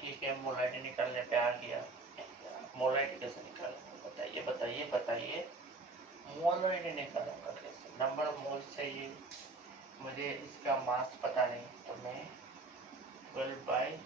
ठीक है, मोलरिटी निकालने पे आ गया। मोलरिटी कैसे निकालूंगा बताइए बताइए बताइए, मोलरिटी निकालूंगा कैसे, नंबर ऑफ मोल्स चाहिए मुझे, इसका मास पता नहीं, तो मैं 12 बाई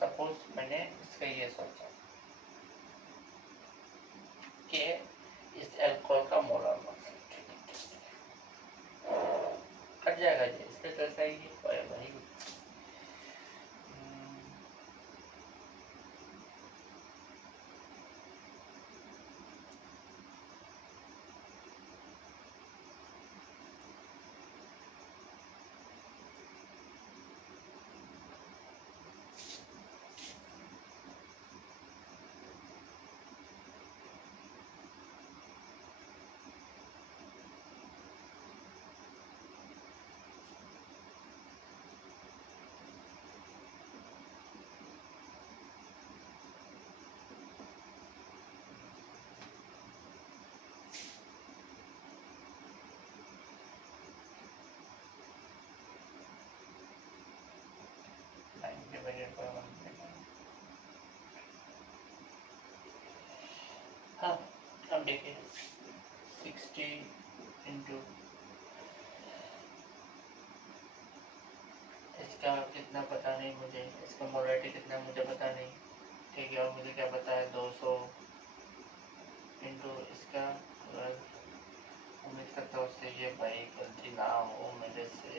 सपोज मैंने इसका ये सोचा कि इस अल्कोहल का मोलर मास कट जाएगा जी, इस पे तो ऐसा ही है भाई। हाँ, अब देखिए 60 इंटू इसका कितना पता नहीं मुझे, इसका मोलरिटी कितना मुझे पता नहीं। ठीक है, और मुझे क्या पता है 200 इंटू इसका, अगर उम्मीद करता हूँ उससे ये भाई गलती ना हो मेरे से।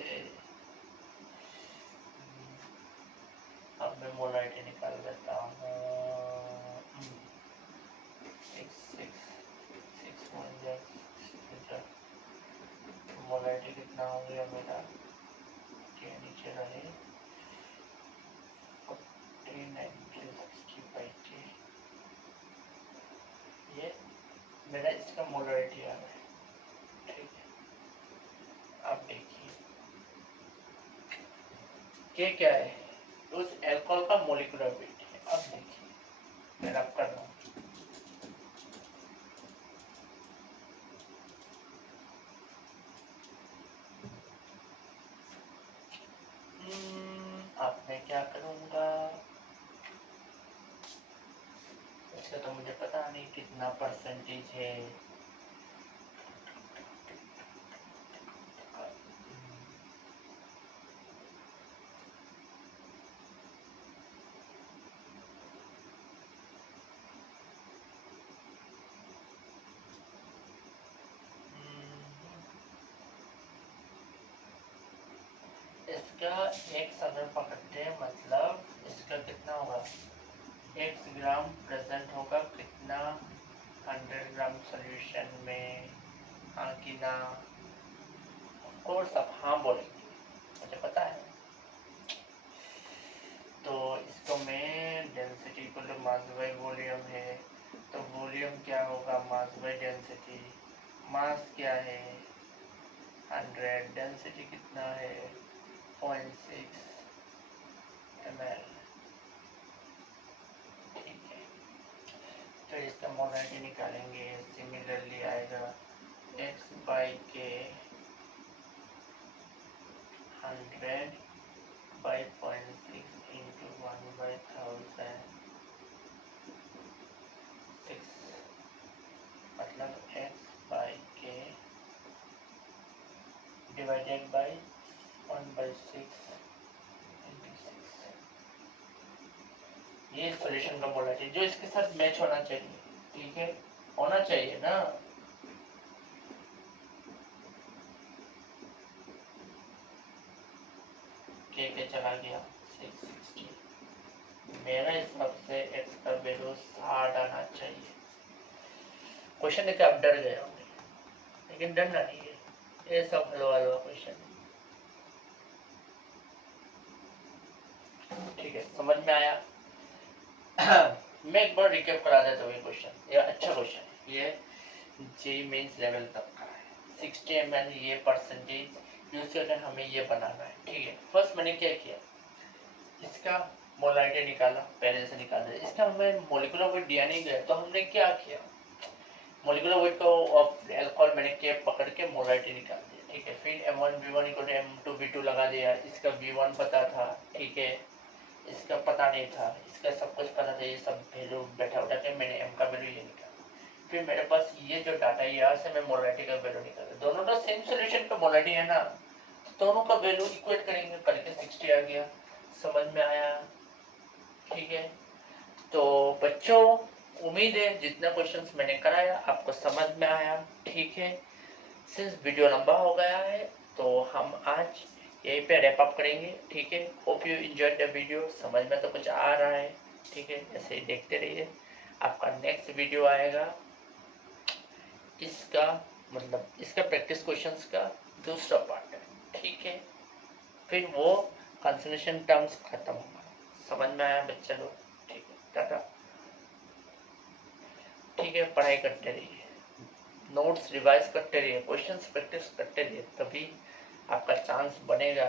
अब मैं मोलरिटी निकाल लेता हूँ। 6 मोलरिटी कितना हो गया मेरा के नीचे रहे 4965 के, ये मेरा इसका मोलरिटी आ रहा है। ठीक है, अब देखिए के क्या है, उस अल्कोहल का मोलिकुलर वेट है। अब देखिए मैं रब कर रहा हूँ क्या करूँगा, इसका तो मुझे पता नहीं कितना परसेंटेज है। इसका x अगर पकड़ते हैं मतलब इसका कितना होगा, x ग्राम प्रेजेंट होगा कितना 100 ग्राम सॉल्यूशन में, हाँ कि ना। कोर्स आप हाँ बोलेंगे, मुझे पता है। तो इसको मैं डेंसिटी को जो मास बाई वॉल्यूम है, तो वॉल्यूम क्या होगा मास बाई डेंसिटी। मास क्या है 100, डेंसिटी कितना है 0.6 ml। ठीक है, तो इसका मोलारिटी निकालेंगे। सिमिलरली आएगा x बाई के 100 बाई 0.6 इंटू 1/1000 6, मतलब x बाई के डिवाइडेड बाई 1/6 इंटू 6। ये सॉल्यूशन का मोलारिटी जो इसके साथ मैच होना चाहिए, ठीक है, होना चाहिए ना। के चला गया 660, मेरा हिसाब से x का वैल्यू 60 आना चाहिए। क्वेश्चन देख आप डर गए होंगे, लेकिन डरना नहीं है, ये सब हलवा हलवा क्वेश्चन। ठीक है, समझ में आया। मैं एक बार रिकैप करा देता हूँ। ये क्वेश्चन, ये अच्छा क्वेश्चन है, ये जेईई मेंस लेवल तक का है। 60 ml ये परसेंटेज यूज करके हमें ये बनाना है। ठीक है, फर्स्ट मैंने क्या किया, इसका मोलारिटी निकाला, पहले से निकाल दिया। इसका हमें मोलिकुलर वेट दिया नहीं गया, तो हमने क्या किया, मोलिकुलर वेट को ऑफ अल्कोहल मैंने के पकड़ के मोलारिटी निकाल दिया। ठीक है, फिर M1V1 = M2V2 लगा दिया। इसका V1 पता था, ठीक है, इसका पता नहीं था, इसका सब कुछ पता था। ये सब वैल्यू बैठा उठा के मैंने M का वैल्यू ये निकाला। फिर मेरे पास ये जो डाटा है, यहाँ से मैं मोलारिटी का वैल्यू निकाला। दोनों का सेम सॉल्यूशन का मोलारिटी है ना, तो दोनों का वैल्यू इक्वेट करेंगे, करके 60 आ गया। समझ में आया, ठीक है। तो बच्चों, उम्मीद है जितना क्वेश्चंस मैंने कराया आपको समझ में आया, ठीक है। सिंस वीडियो लंबा हो गया है, तो हम आज यहीं पे रैप अप करेंगे, ठीक है। Hope you enjoyed the video. समझ में तो कुछ आ रहा है, ठीक है, ऐसे ही देखते रहिए। आपका नेक्स्ट वीडियो आएगा, इसका मतलब इसका प्रैक्टिस क्वेश्चंस का दूसरा पार्ट है, ठीक है। फिर वो कंसोनेशन टर्म्स खत्म होगा। समझ में आया बच्चा लोग, ठीक है, टाटा। ठीक है, पढ़ाई करते रहिए, नोट्स रिवाइज करते रहिए, क्वेश्चंस प्रैक्टिस करते रहिए, तभी आपका चांस बनेगा